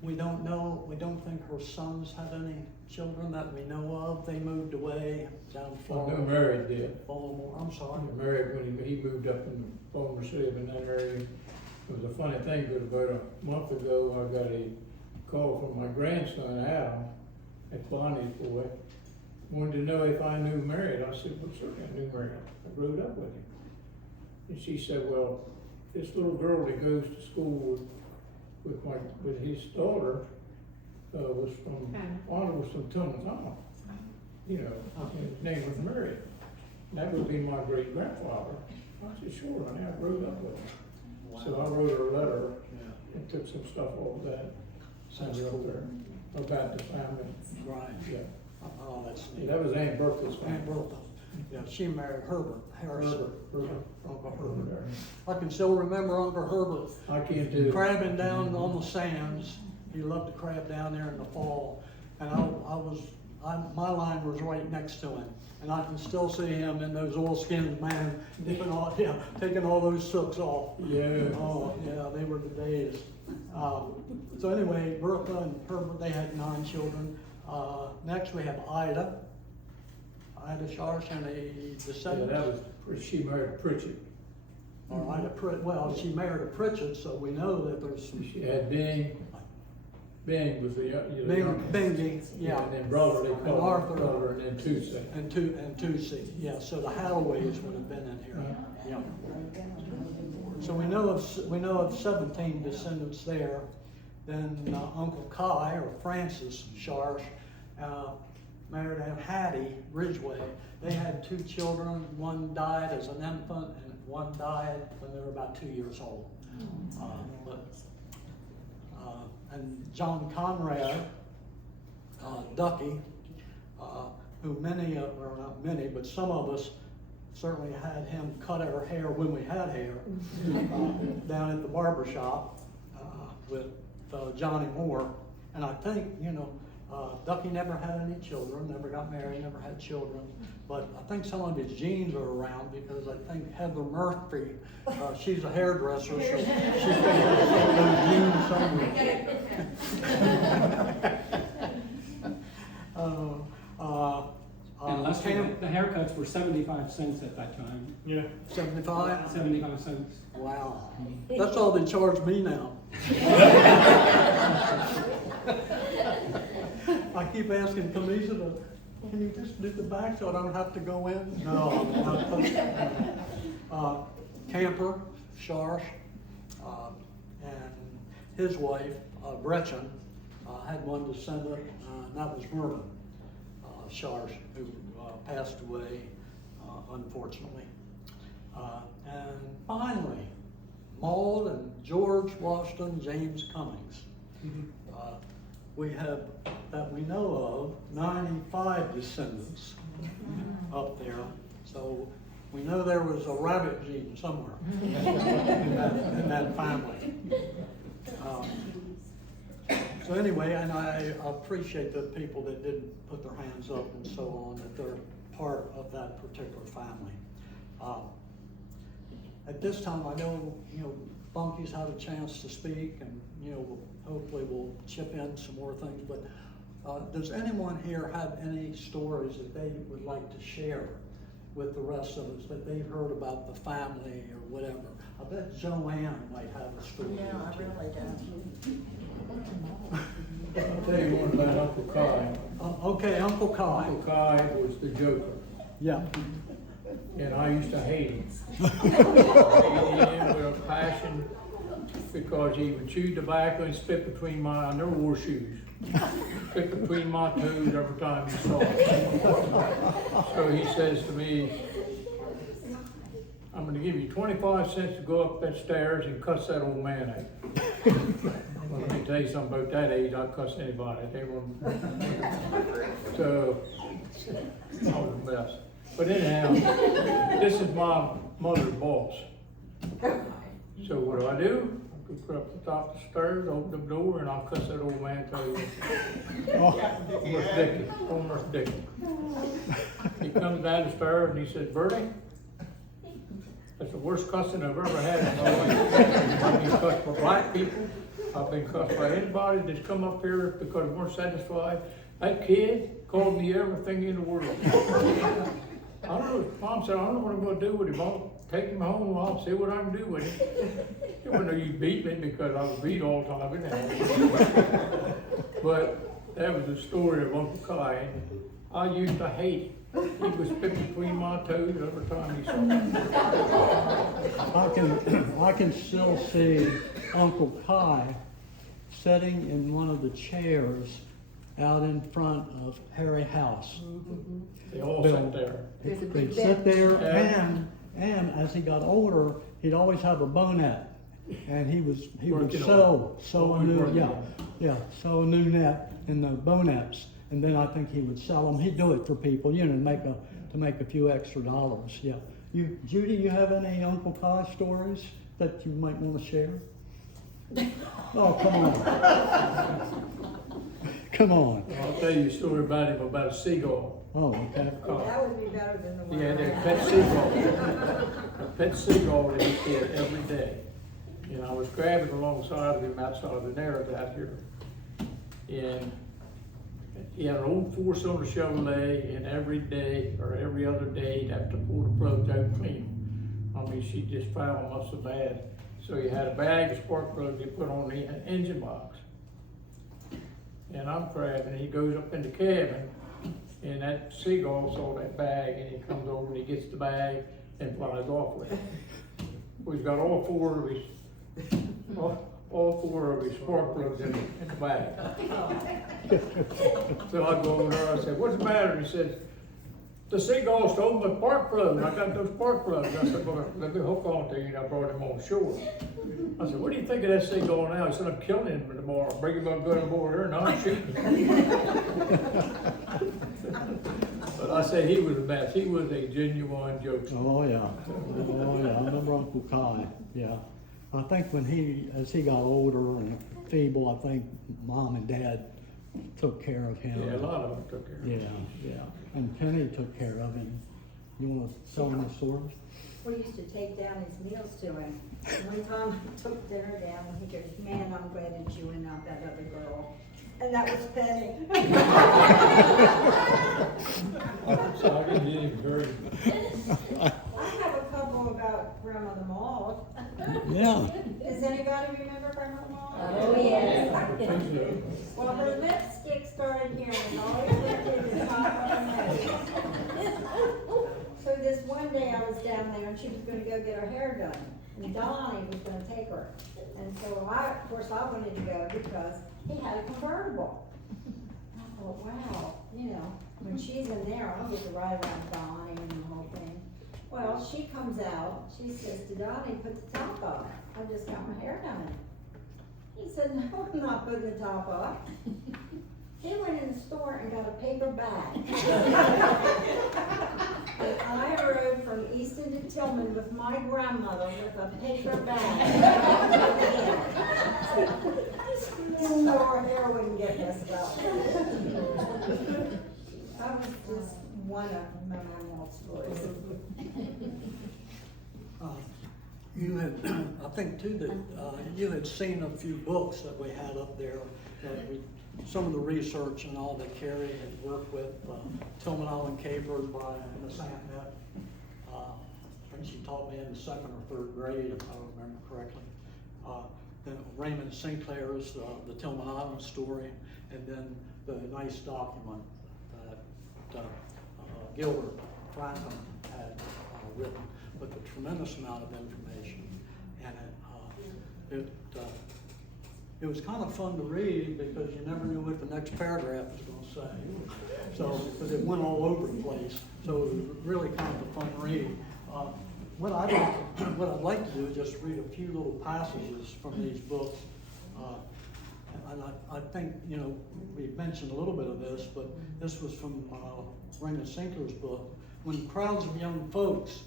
we don't know, we don't think her sons had any children that we know of. They moved away down I know Florida. Mary did. Baltimore, I'm sorry. Married when he moved up in Baltimore City, in that area. It was a funny thing, but about a month ago, I got a call from my grandson, Adam, at Bonnie's boy. Wanted to know if I knew Mary. I said, well, certainly I knew Mary. I grew up with him. And she said, well, this little girl that goes to school with his daughter was from Tilghman. You know, and his name was Mary. That would be my great grandfather. I said, sure, and I grew up with him. Wow. So I wrote her a letter Yeah. and took some stuff off that, sent That's it up cool. there about the family. Right. Yeah, Oh, that's neat. that was Aunt Bertha's Aunt family. Bertha. Yeah, she married Herbert Harrison. Herbert. Uncle Herbert. I can still remember Uncle Herbert I can't do. crabbing down on the sands. He loved to crab down there in the fall. And my line was right next to him. And I can still see him in those oilskins, man, taking all those sooks off. Yeah. Oh, yeah, they were the days. So anyway, Bertha and Herbert, they had 9 children. Next we have Ida Scharch, and a Yeah, descendant. that was, she married Pritchett. All right, well, she married a Pritchett, so we know that there's some. She had Bing was the, Bunky, yeah. And then brother, they And called Arthur. brother, and then Tuesday. And Tusi, yeah, so the Haddaways would have been in here, yeah. So we know of 17 descendants there. Then Uncle Kai, or Francis Scharch, married Aunt Hattie Ridgway. They had 2 children. One died as an infant, and one died when they were about 2 years old. And John Conrad, Ducky, who not many, but some of us certainly had him cut our hair when we had hair, down at the barber shop, with Johnny Moore. And I think, Ducky never had any children, never got married, never had children. But I think some of his genes are around, because I think Heather Murphy, she's a hairdresser, so she has some of those genes somewhere. And Lester, the haircuts were 75 cents at that time. Yeah. 75? 75 cents. Wow. That's all they charge me now. I keep asking Camisa, can you just do the back so I don't have to go in? No. Camper, Sharch, and his wife, Gretchen, had one descendant, and that was Mervyn Scharch, who passed away, unfortunately. And finally, Maud and George Washington James Cummings. We have, that we know of, 95 descendants up there. So we know there was a rabbit gene somewhere in that family. So anyway, and I appreciate the people that didn't put their hands up and so on, that they're part of that particular family. At this time, I know, Bunky's had a chance to speak, and, hopefully we'll chip in some more things, but does anyone here have any stories that they would like to share with the rest of us, that they've heard about the family or whatever? I bet Joanne might have a story. Yeah, I really don't. I'll tell you one about Uncle Kai. Okay, Uncle Kai. Uncle Kai was the joker, Yeah. and I used to hate him. Hated him with a passion, because he would chew tobacco and spit between I never wore shoes. Spit between my toes every time he saw me. So he says to me, I'm gonna give you 25 cents to go up that stairs and cuss that old man out. Well, let me tell you something about that age, I'd cuss anybody. So, I was a mess. But anyhow, this is my mother's boss. So what do? I go up the top of the stairs, open the door, and I'll cuss that old man through. Almost Dickie. He comes down the stairs and he says, Bertie, that's the worst cussing I've ever had in my life. I've been cussed by black people. I've been cussed by anybody that's come up here because they weren't satisfied. That kid called me everything in the world. I don't know, Mom said, I don't know what I'm gonna do with him. I'll take him home, I'll see what I can do with him. You wouldn't know you beat me, because I was beat all the time. But that was the story of Uncle Kai. And I used to hate him. He was spitting between my toes every time he saw me. I can still see Uncle Kai sitting in one of the chairs out in front of Harry House. They all sat there. They'd sit there, and as he got older, he'd always have a bonet, and he would sew a new net in the bonets, and then I think he would sell them. He'd do it for people, to make a few extra dollars. Yeah. Judy, you have any Uncle Kai stories that you might want to share? Oh, come on. Come on. I'll tell you a story about him, about a seagull. Oh, okay. That would be better than the one. He had a pet seagull. A pet seagull that he did every day. And I was grabbing alongside of him outside of the narrow out here. And he had an old 4-cylinder Chevrolet, and every day or every other day he'd have to pull the plugs out and clean them. I mean, she just fouled them up so bad. So he had a bag of spark plugs he put on the engine box. And I'm grabbing, he goes up in the cabin, and that seagull saw that bag, and he comes over and he gets the bag and flies off with it. We've got all four of his spark plugs in the bag. So I go over there, I said, what's the matter? He says, the seagull stole my spark plugs. I got those spark plugs. I said, well, let me hook on to you, and I brought him on shore. I said, what do you think of that seagull now? He said, I'm killing him tomorrow. Bring him up good aboard here, and I'm shooting him. But I say he was the best. He was a genuine jokester. Oh, yeah. Oh, yeah. I remember Uncle Kai, yeah. I think as he got older and feeble, I think Mom and Dad took care of him. Yeah, a lot of them took care of him. Yeah, yeah. And Penny took care of him. You wanna tell him the story? We used to take down his meals to him. One time I took dinner down and he goes, man, I'm glad it's you and not that other girl. And that was Penny. So I can get him very. I have a couple about Grandmother Maud. Yeah. Does anybody remember Grandmother Maud? Oh, yes. I think so. Well, her lipstick started here and always went to the top of her nose. So this one day I was down there and she was gonna go get her hair done. And Donnie was gonna take her. And so of course I wanted to go because he had a convertible. I thought, wow, when she's in there, I'll get to ride around Donnie and the whole thing. Well, she comes out, she says to Donnie, put the top on. I just got my hair done. He said, no, I'm not putting the top on. He went in the store and got a paper bag. And I rode from Easton to Tilghman with my grandmother with a paper bag. So our hair wouldn't get messed up. That was just one of my mom's stories. You had, I think too, that you had seen a few books that we had up there. Some of the research and all that Carrie had worked with, Tilghman Island Capers by Miss Antnet. I think she taught me in the 2nd or 3rd grade, if I remember correctly. Then Raymond Sinclair's the Tilghman Island story, and then the nice document that Gilbert Franklin had written with a tremendous amount of information in it. It was kind of fun to read because you never knew what the next paragraph was going to say. So, because it went all over the place. So it was really kind of a fun read. What I'd like to do is just read a few little passages from these books. And I think, we mentioned a little bit of this, but this was from Raymond Sinclair's book. When crowds of young folks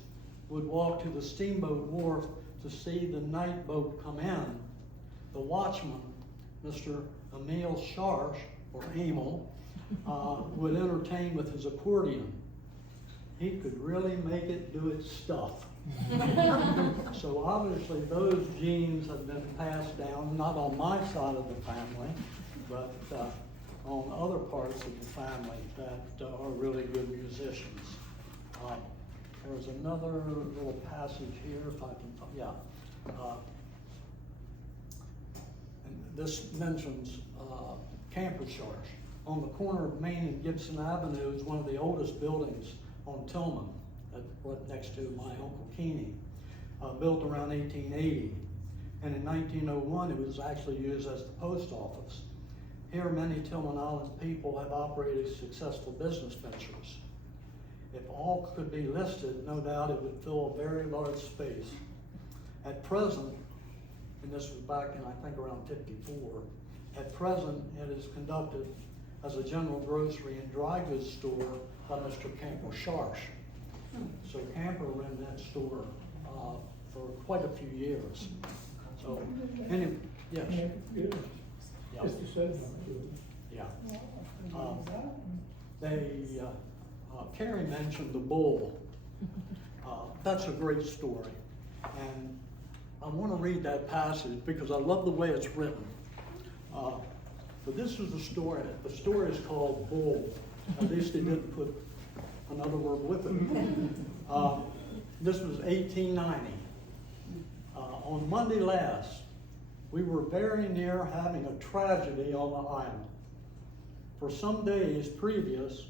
would walk to the steamboat wharf to see the night boat come in, the watchman, Mr. Emil Sharch, or Emil, would entertain with his accordion. He could really make it do its stuff. So obviously those genes have been passed down, not on my side of the family, but on other parts of the family that are really good musicians. There's another little passage here, if I can, and this mentions Camper Sharch. On the corner of Main and Gibson Avenue is one of the oldest buildings on Tilghman, right next to my Uncle Keeney, built around 1880. And in 1901, it was actually used as the post office. Here, many Tilghman Island people have operated successful business ventures. If all could be listed, no doubt it would fill a very large space. At present, and this was back in, I think, around 54, at present it is conducted as a general grocery and dry goods store by Mr. Camper Sharch. So Camper ran that store for quite a few years. So, anyway, yes. Yeah. Yeah. Carrie mentioned the bull. That's a great story. And I want to read that passage because I love the way it's written. But this is the story. The story is called Bull. At least they didn't put another word with it. This was 1890. On Monday last, we were very near having a tragedy on the island. For some days previous,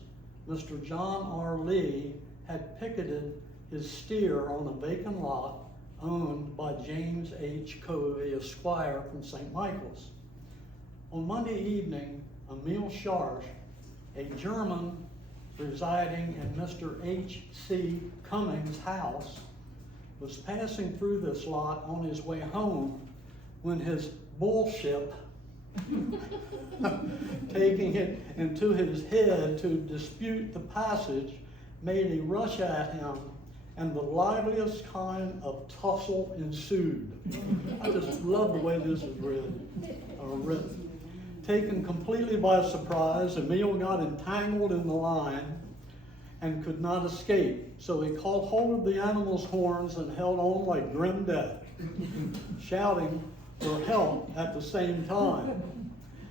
Mr. John R. Lee had picketed his steer on a vacant lot owned by James H. Covey, Esquire from St. Michael's. On Monday evening, Emil Scharch, a German residing in Mr. H.C. Cummings' house, was passing through this lot on his way home when his bullship taking it into his head to dispute the passage, made a rush at him, and the liveliest kind of tussle ensued. I just love the way this is written. Taken completely by surprise, Emil got entangled in the line and could not escape. So he caught hold of the animal's horns and held on like grim death, shouting for help at the same time.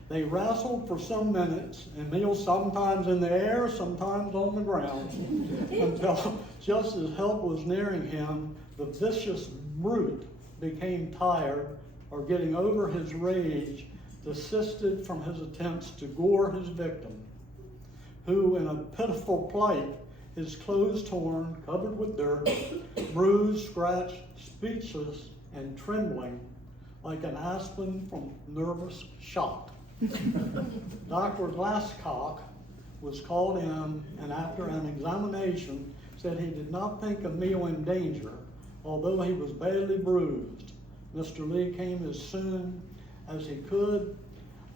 They wrestled for some minutes, Emil sometimes in the air, sometimes on the ground, until just as help was nearing him, the vicious brute became tired, or getting over his rage, desisted from his attempts to gore his victim, who in a pitiful plight, his clothes torn, covered with dirt, bruised, scratched, speechless, and trembling like an aspen from nervous shock. Dr. Glasscock was called in, and after an examination said he did not think Emil in danger, although he was badly bruised. Mr. Lee came as soon as he could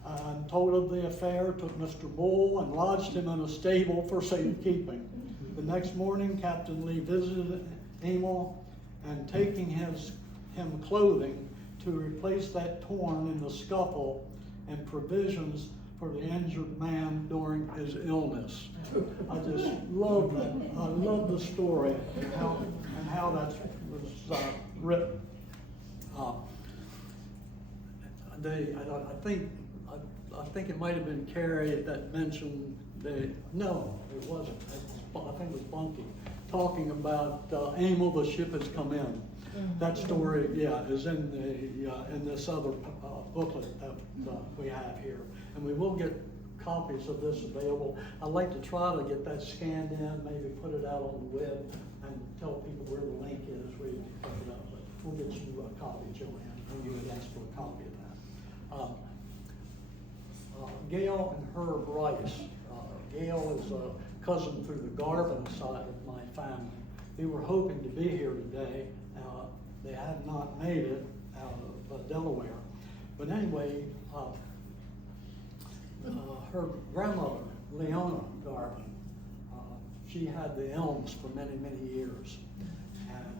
and told of the affair, took Mr. Bull and lodged him in a stable for safekeeping. The next morning, Captain Lee visited Emil, and taking him clothing to replace that torn in the scuffle, and provisions for the injured man during his illness. I just love that. I love the story and how that was written. I think it might have been Carrie that mentioned no, it wasn't. I think it was Bunky talking about Emil, the ship has come in. That story, yeah, is in this other booklet that we have here, and we will get copies of this available. I'd like to try to get that scanned in, maybe put it out on the web, and tell people where the link is where you can pick it up. But we'll get you a copy, Joanne, and you would ask for a copy of that. Gail and Herb Rice. Gail is a cousin through the Garvin side of my family. We were hoping to be here today. They had not made it out of Delaware. But anyway, her grandmother, Leona Garvin, she had the Elms for many, many years. And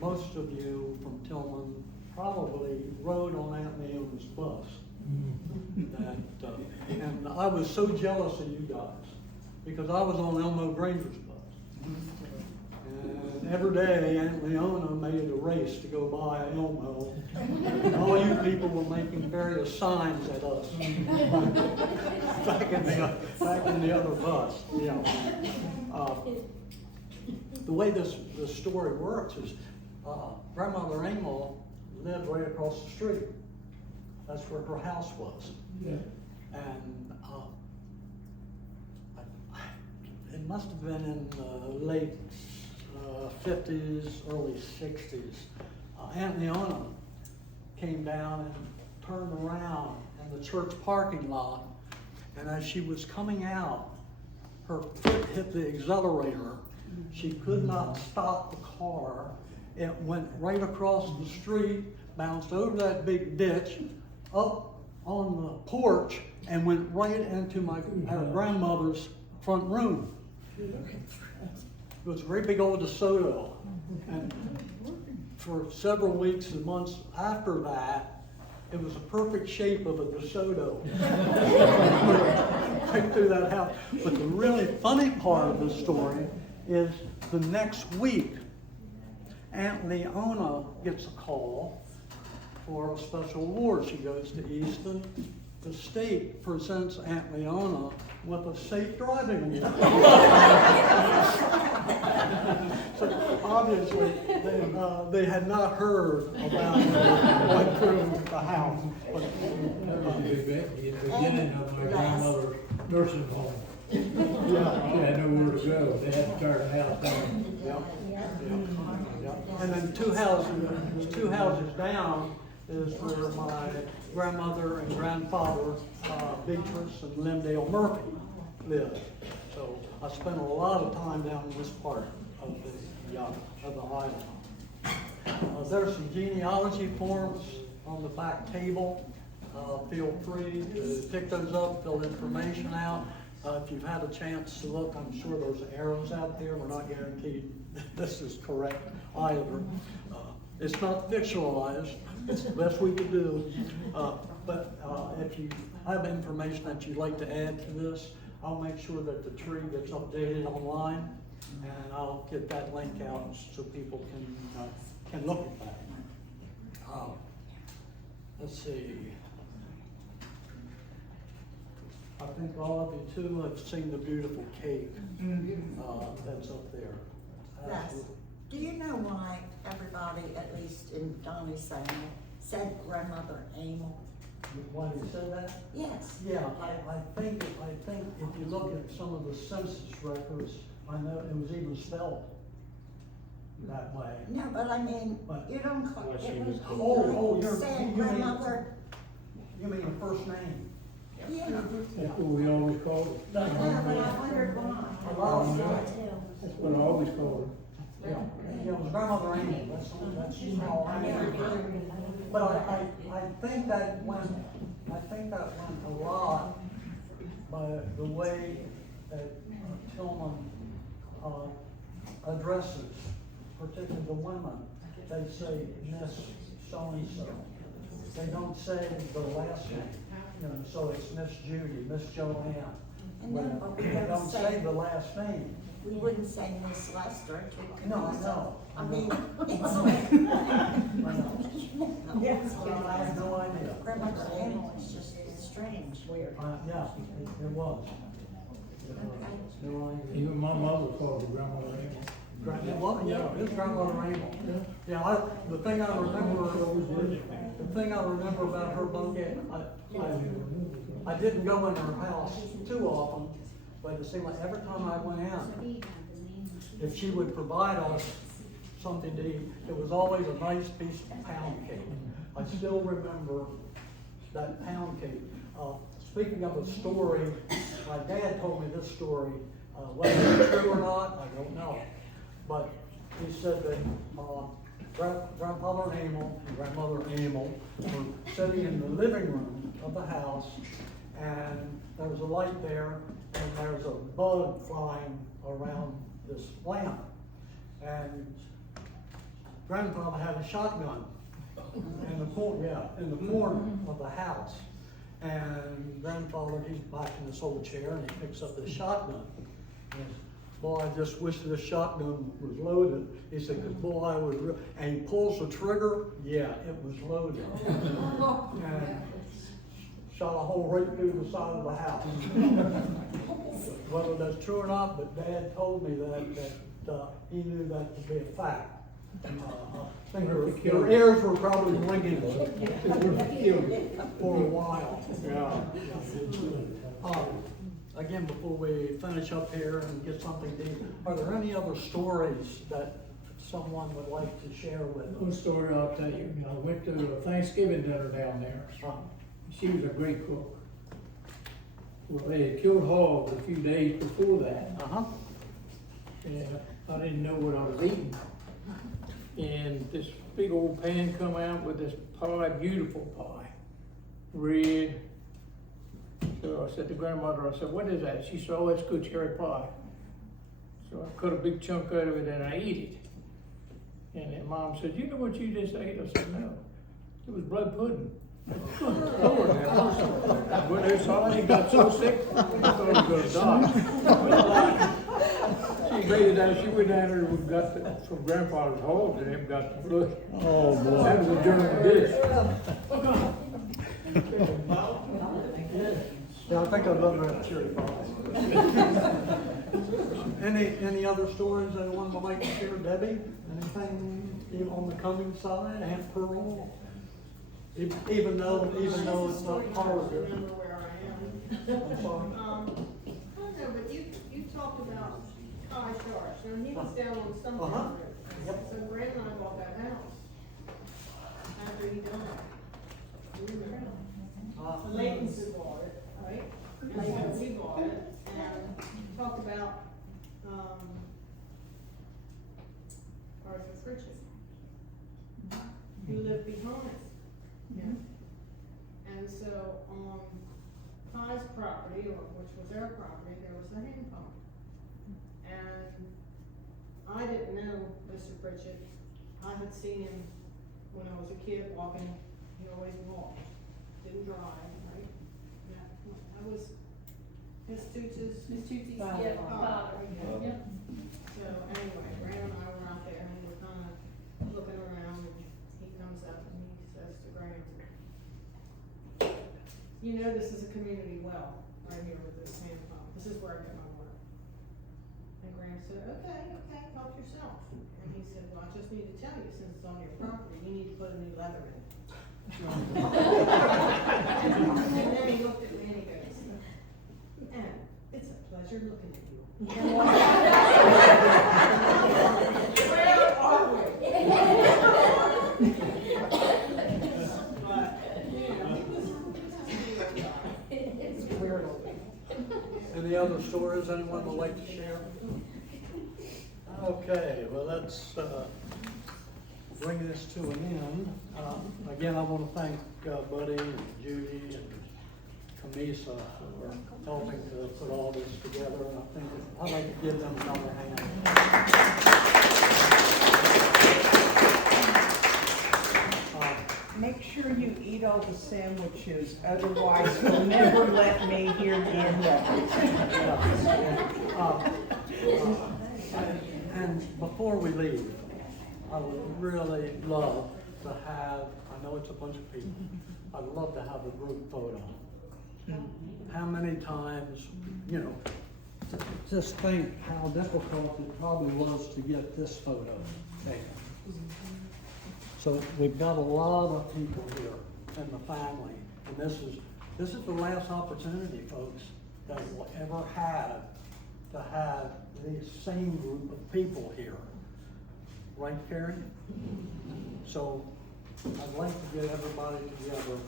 most of you from Tilghman probably rode on Aunt Leona's bus. And I was so jealous of you guys because I was on Elmo Granger's bus. And every day Aunt Leona made it a race to go by Elmo. And all you people were making various signs at us back in the other bus. Yeah. The way this story works is Grandmother Emil lived right across the street. That's where her house was. Yeah. And it must have been in the late 50s, early 60s. Aunt Leona came down and turned around in the church parking lot, and as she was coming out, her foot hit the accelerator. She could not stop the car. It went right across the street, bounced over that big ditch, up on the porch, and went right into our grandmother's front room. It was a great big old DeSoto. And for several weeks and months after that, it was a perfect shape of a DeSoto. Right through that house. But the really funny part of the story is the next week, Aunt Leona gets a call for a special award. She goes to Easton. The state presents Aunt Leona with a safe driving award. So obviously they had not heard about going through the house. The beginning of my grandmother's nursing home. Yeah. She had nowhere to go. They had to tear the house down. Yep. And then two houses down is where my grandmother and grandfather, Beatrice and Lindale Murphy, lived. So I spent a lot of time down in this part of the island. There's some genealogy forms on the back table. feel free to pick those up, fill information out. If you've had a chance to look, I'm sure there's arrows out there. We're not guaranteed that this is correct either. It's not fictionalized. It's the best we could do. But if you have information that you'd like to add to this, I'll make sure that the tree gets updated online, and I'll get that link out so people can look at that. Let's see. I think all of you too have seen the beautiful cake that's up there. Yes. Do you know why everybody, at least in Donnie's family, said grandmother Emil? Why you said that? Yes. Yeah, I think if you look at some of the census records, I know it was even spelled that way. No, but I mean, But- you don't call it, was you're, saying you mean, grandmother, you mean a first name? yeah. That's what we always called it. Yeah, but I wondered why. A lot of stuff. That's what I always called Yeah, it was grandmother Amy, that's all I know. But I think that went a lot by the way that Tilghman addresses, particularly the women. They say Miss so-and-so. They don't say the last name, you know, so it's Miss Judy, Miss Joanne. And then, but we They don't don't say the last name. we wouldn't say Miss Lester to No, I Camisa. know. I mean, it's I like, I have no idea. grandmother Emil is just strange, weird. Yeah, it was. Okay. No idea. Even my mother called her grandmother Emil. Yeah, it's grandmother Emil. Yeah, the thing I remember about her Bunky, I didn't go in her house too often, but it seemed like every time I went in, if she would provide us something to eat, it was always a nice piece of pound cake. I still remember that pound cake. Speaking of a story, my dad told me this story. Whether it's true or not, I don't know. But he said that grandfather Emil and grandmother Emil were sitting in the living room of the house, and there was a light there, and there was a bug flying around this lamp. And grandfather had a shotgun in the corner of the house. And grandfather, he's back in this old chair, and he picks up the shotgun. And, boy, I just wish this shotgun was loaded. He said, 'cause boy, I was real. And he pulls the trigger, yeah, it was loaded. And shot a hole right through the side of the house. Whether that's true or not, but Dad told me that he knew that to be a fact. I think her ears were probably ringing for a while. Yeah. Again, before we finish up here and get something to eat, are there any other stories that someone would like to share with One us? story I'll tell you, I went to a Thanksgiving dinner down there. She was a great cook. Well, they had killed hogs a few days before that, Uh-huh. and I didn't know what I was eating. And this big old pan come out with this pie, beautiful pie, red. So I said to grandmother, I said, what is that? She said, oh, it's good cherry pie. So I cut a big chunk out of it and I ate it. And then Mom said, you know what you just ate? I said, no, it was blood pudding. When they saw it, he got so sick, I thought he was gonna die. She made it out, she went down there and got the, from grandfather's hog and then got the blood. Oh, boy. That was a German dish. Yeah, I think I'd love to have cherry pie. Any other stories anyone would like to share? Debbie, anything on the Cummings side, Aunt Pearl? Even though it's not part of it. Remember where I am. I'm sorry. I don't know, but you talked about Sharch. Now, he was down on some Uh-huh. road. Yep. So Grant and I bought that house after he died. Layton's who bought it, right? Layton's he bought it, and talked about, Arthur's riches. Who lived behind. Yeah. And so property, or which was their property, there was a hand pump. And I didn't know Mr. Pritchett. I had seen him when I was a kid walking, he always walked, didn't drive, right? Yeah, I was his Toots's father. father. Yep. So anyway, Graham and I were out there and we were kind of looking around, and he comes up and he says to Graham, "You know this is a community well, right here with this hand pump. This is where I get my water." And Graham said, okay, help yourself. And he said, "Well, I just need to tell you, since it's on your property, you need to put a new leather in it." And then he looked at me and he goes, "Ann, it's a pleasure looking at you." Where are we? But, you know, he was Any other stories anyone would like to share? Okay, well, let's bring this to an end. Again, I want to thank Buddy and Judy and Camisa for helping to put all this together, and I think I'd like to give them another hand. Make sure you eat all the sandwiches, otherwise you'll never let me hear the end of it. And before we leave, I would really love to have, I know it's a bunch of people, I'd love to have a group photo. How many times, you know, just think how difficult it probably was to get this photo taken. So we've got a lot of people here in the family, and this is the last opportunity, folks, that we'll ever have to have the same group of people here. Right, Carrie? So I'd like to get everybody together and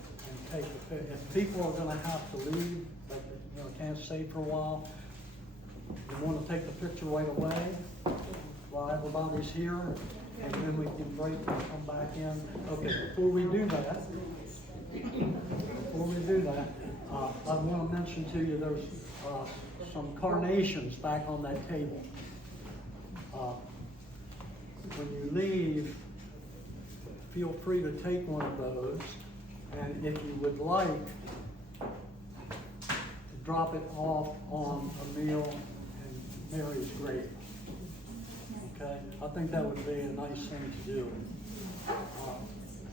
take a picture. If people are gonna have to leave, like, you know, can't stay for a while, you wanna take the picture right away while everybody's here, and then we can break and come back in. Okay, before we do that, I want to mention to you there's some carnations back on that table. When you leave, feel free to take one of those, and if you would like, drop it off on Emil and Mary's grave. Okay, I think that would be a nice thing to do.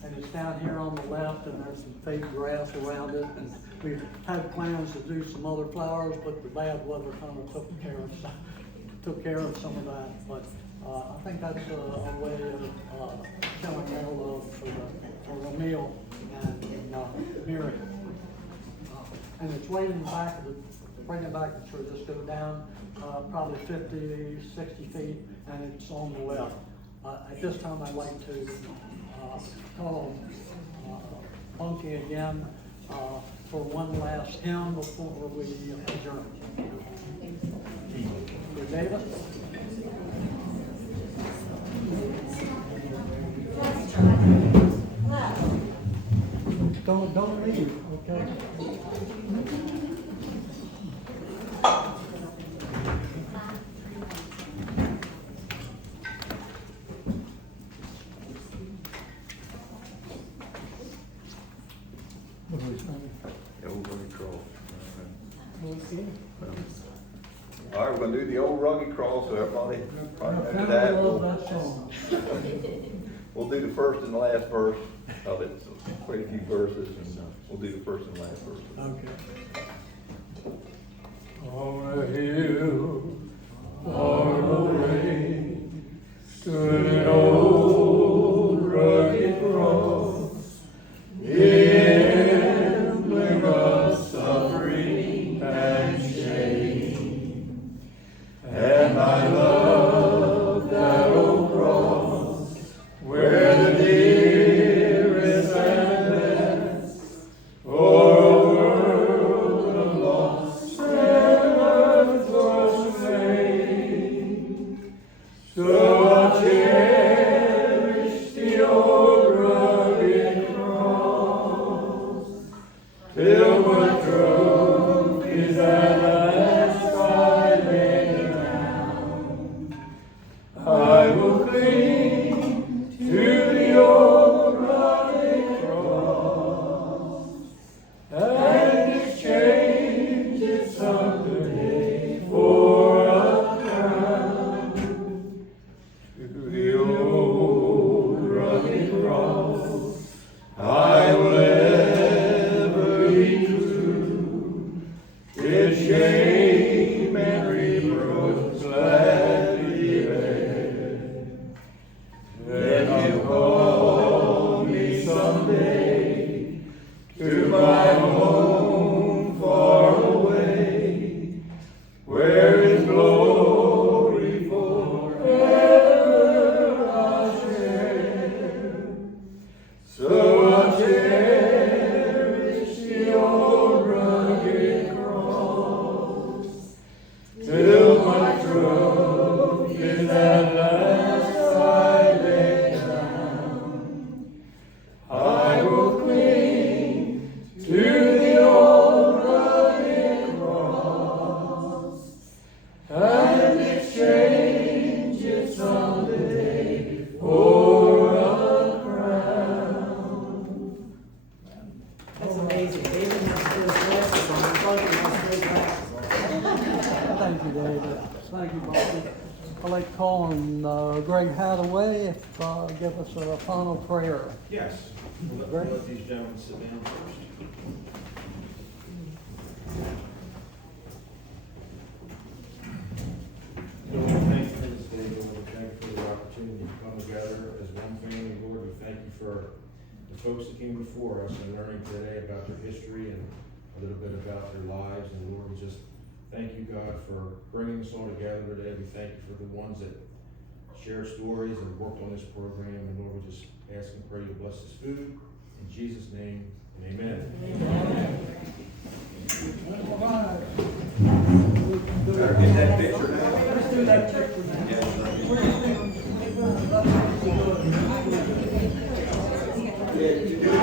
And it's down here on the left, and there's some fake grass around it. And we had plans to do some other flowers, but the bad weather kind of took care of some of that. But I think that's a way of showing our love for Emil and Mary. And it's right in the back of the, bring it back to church. Just go down probably 50, 60 feet, and it's on the left. At this time, I'd like to call Bunky again for one last hymn before we adjourn. David? Don't leave, okay? Old rugged cross. All right, we're gonna do the old rugged cross, so everybody, after that, we'll do the first and the last verse of it. So quite a few verses, and we'll do the first and last verse. Okay. On a hill far away stood an old rugged cross, emblem of suffering and shame. And I love that old cross where the dearest and best o'er a world of lost sinners was slain. So will cling to the old rugged cross and exchange it someday for a crown. To the old rugged cross I will ever be true. Its shame and reproach gladly bear. Then you call me someday to my home far away, where in glory forever I'll share. So I'll cherish the old rugged cross till my trophies at last I lay down. I will cling to the old rugged cross and exchange it someday for a crown. That's amazing. David has those glasses on. Bunky has those glasses on. Thank you, David. Thank you, Bunky. I'd like to call on Greg Haddaway if give us a final prayer. Yes. We'll let these gentlemen sit down first. Lord, we thank you for this day, Lord. We thank you for the opportunity to come together as one family, Lord. We thank you for the folks that came before us and learning today about their history and a little bit about their lives. And Lord, we just thank you, God, for bringing us all together today. We thank you for the ones that share stories and worked on this program. And Lord, we just ask and pray you bless this food. In Jesus' name, and amen. Better get that picture now. Let's do that picture now. Yeah, you do it.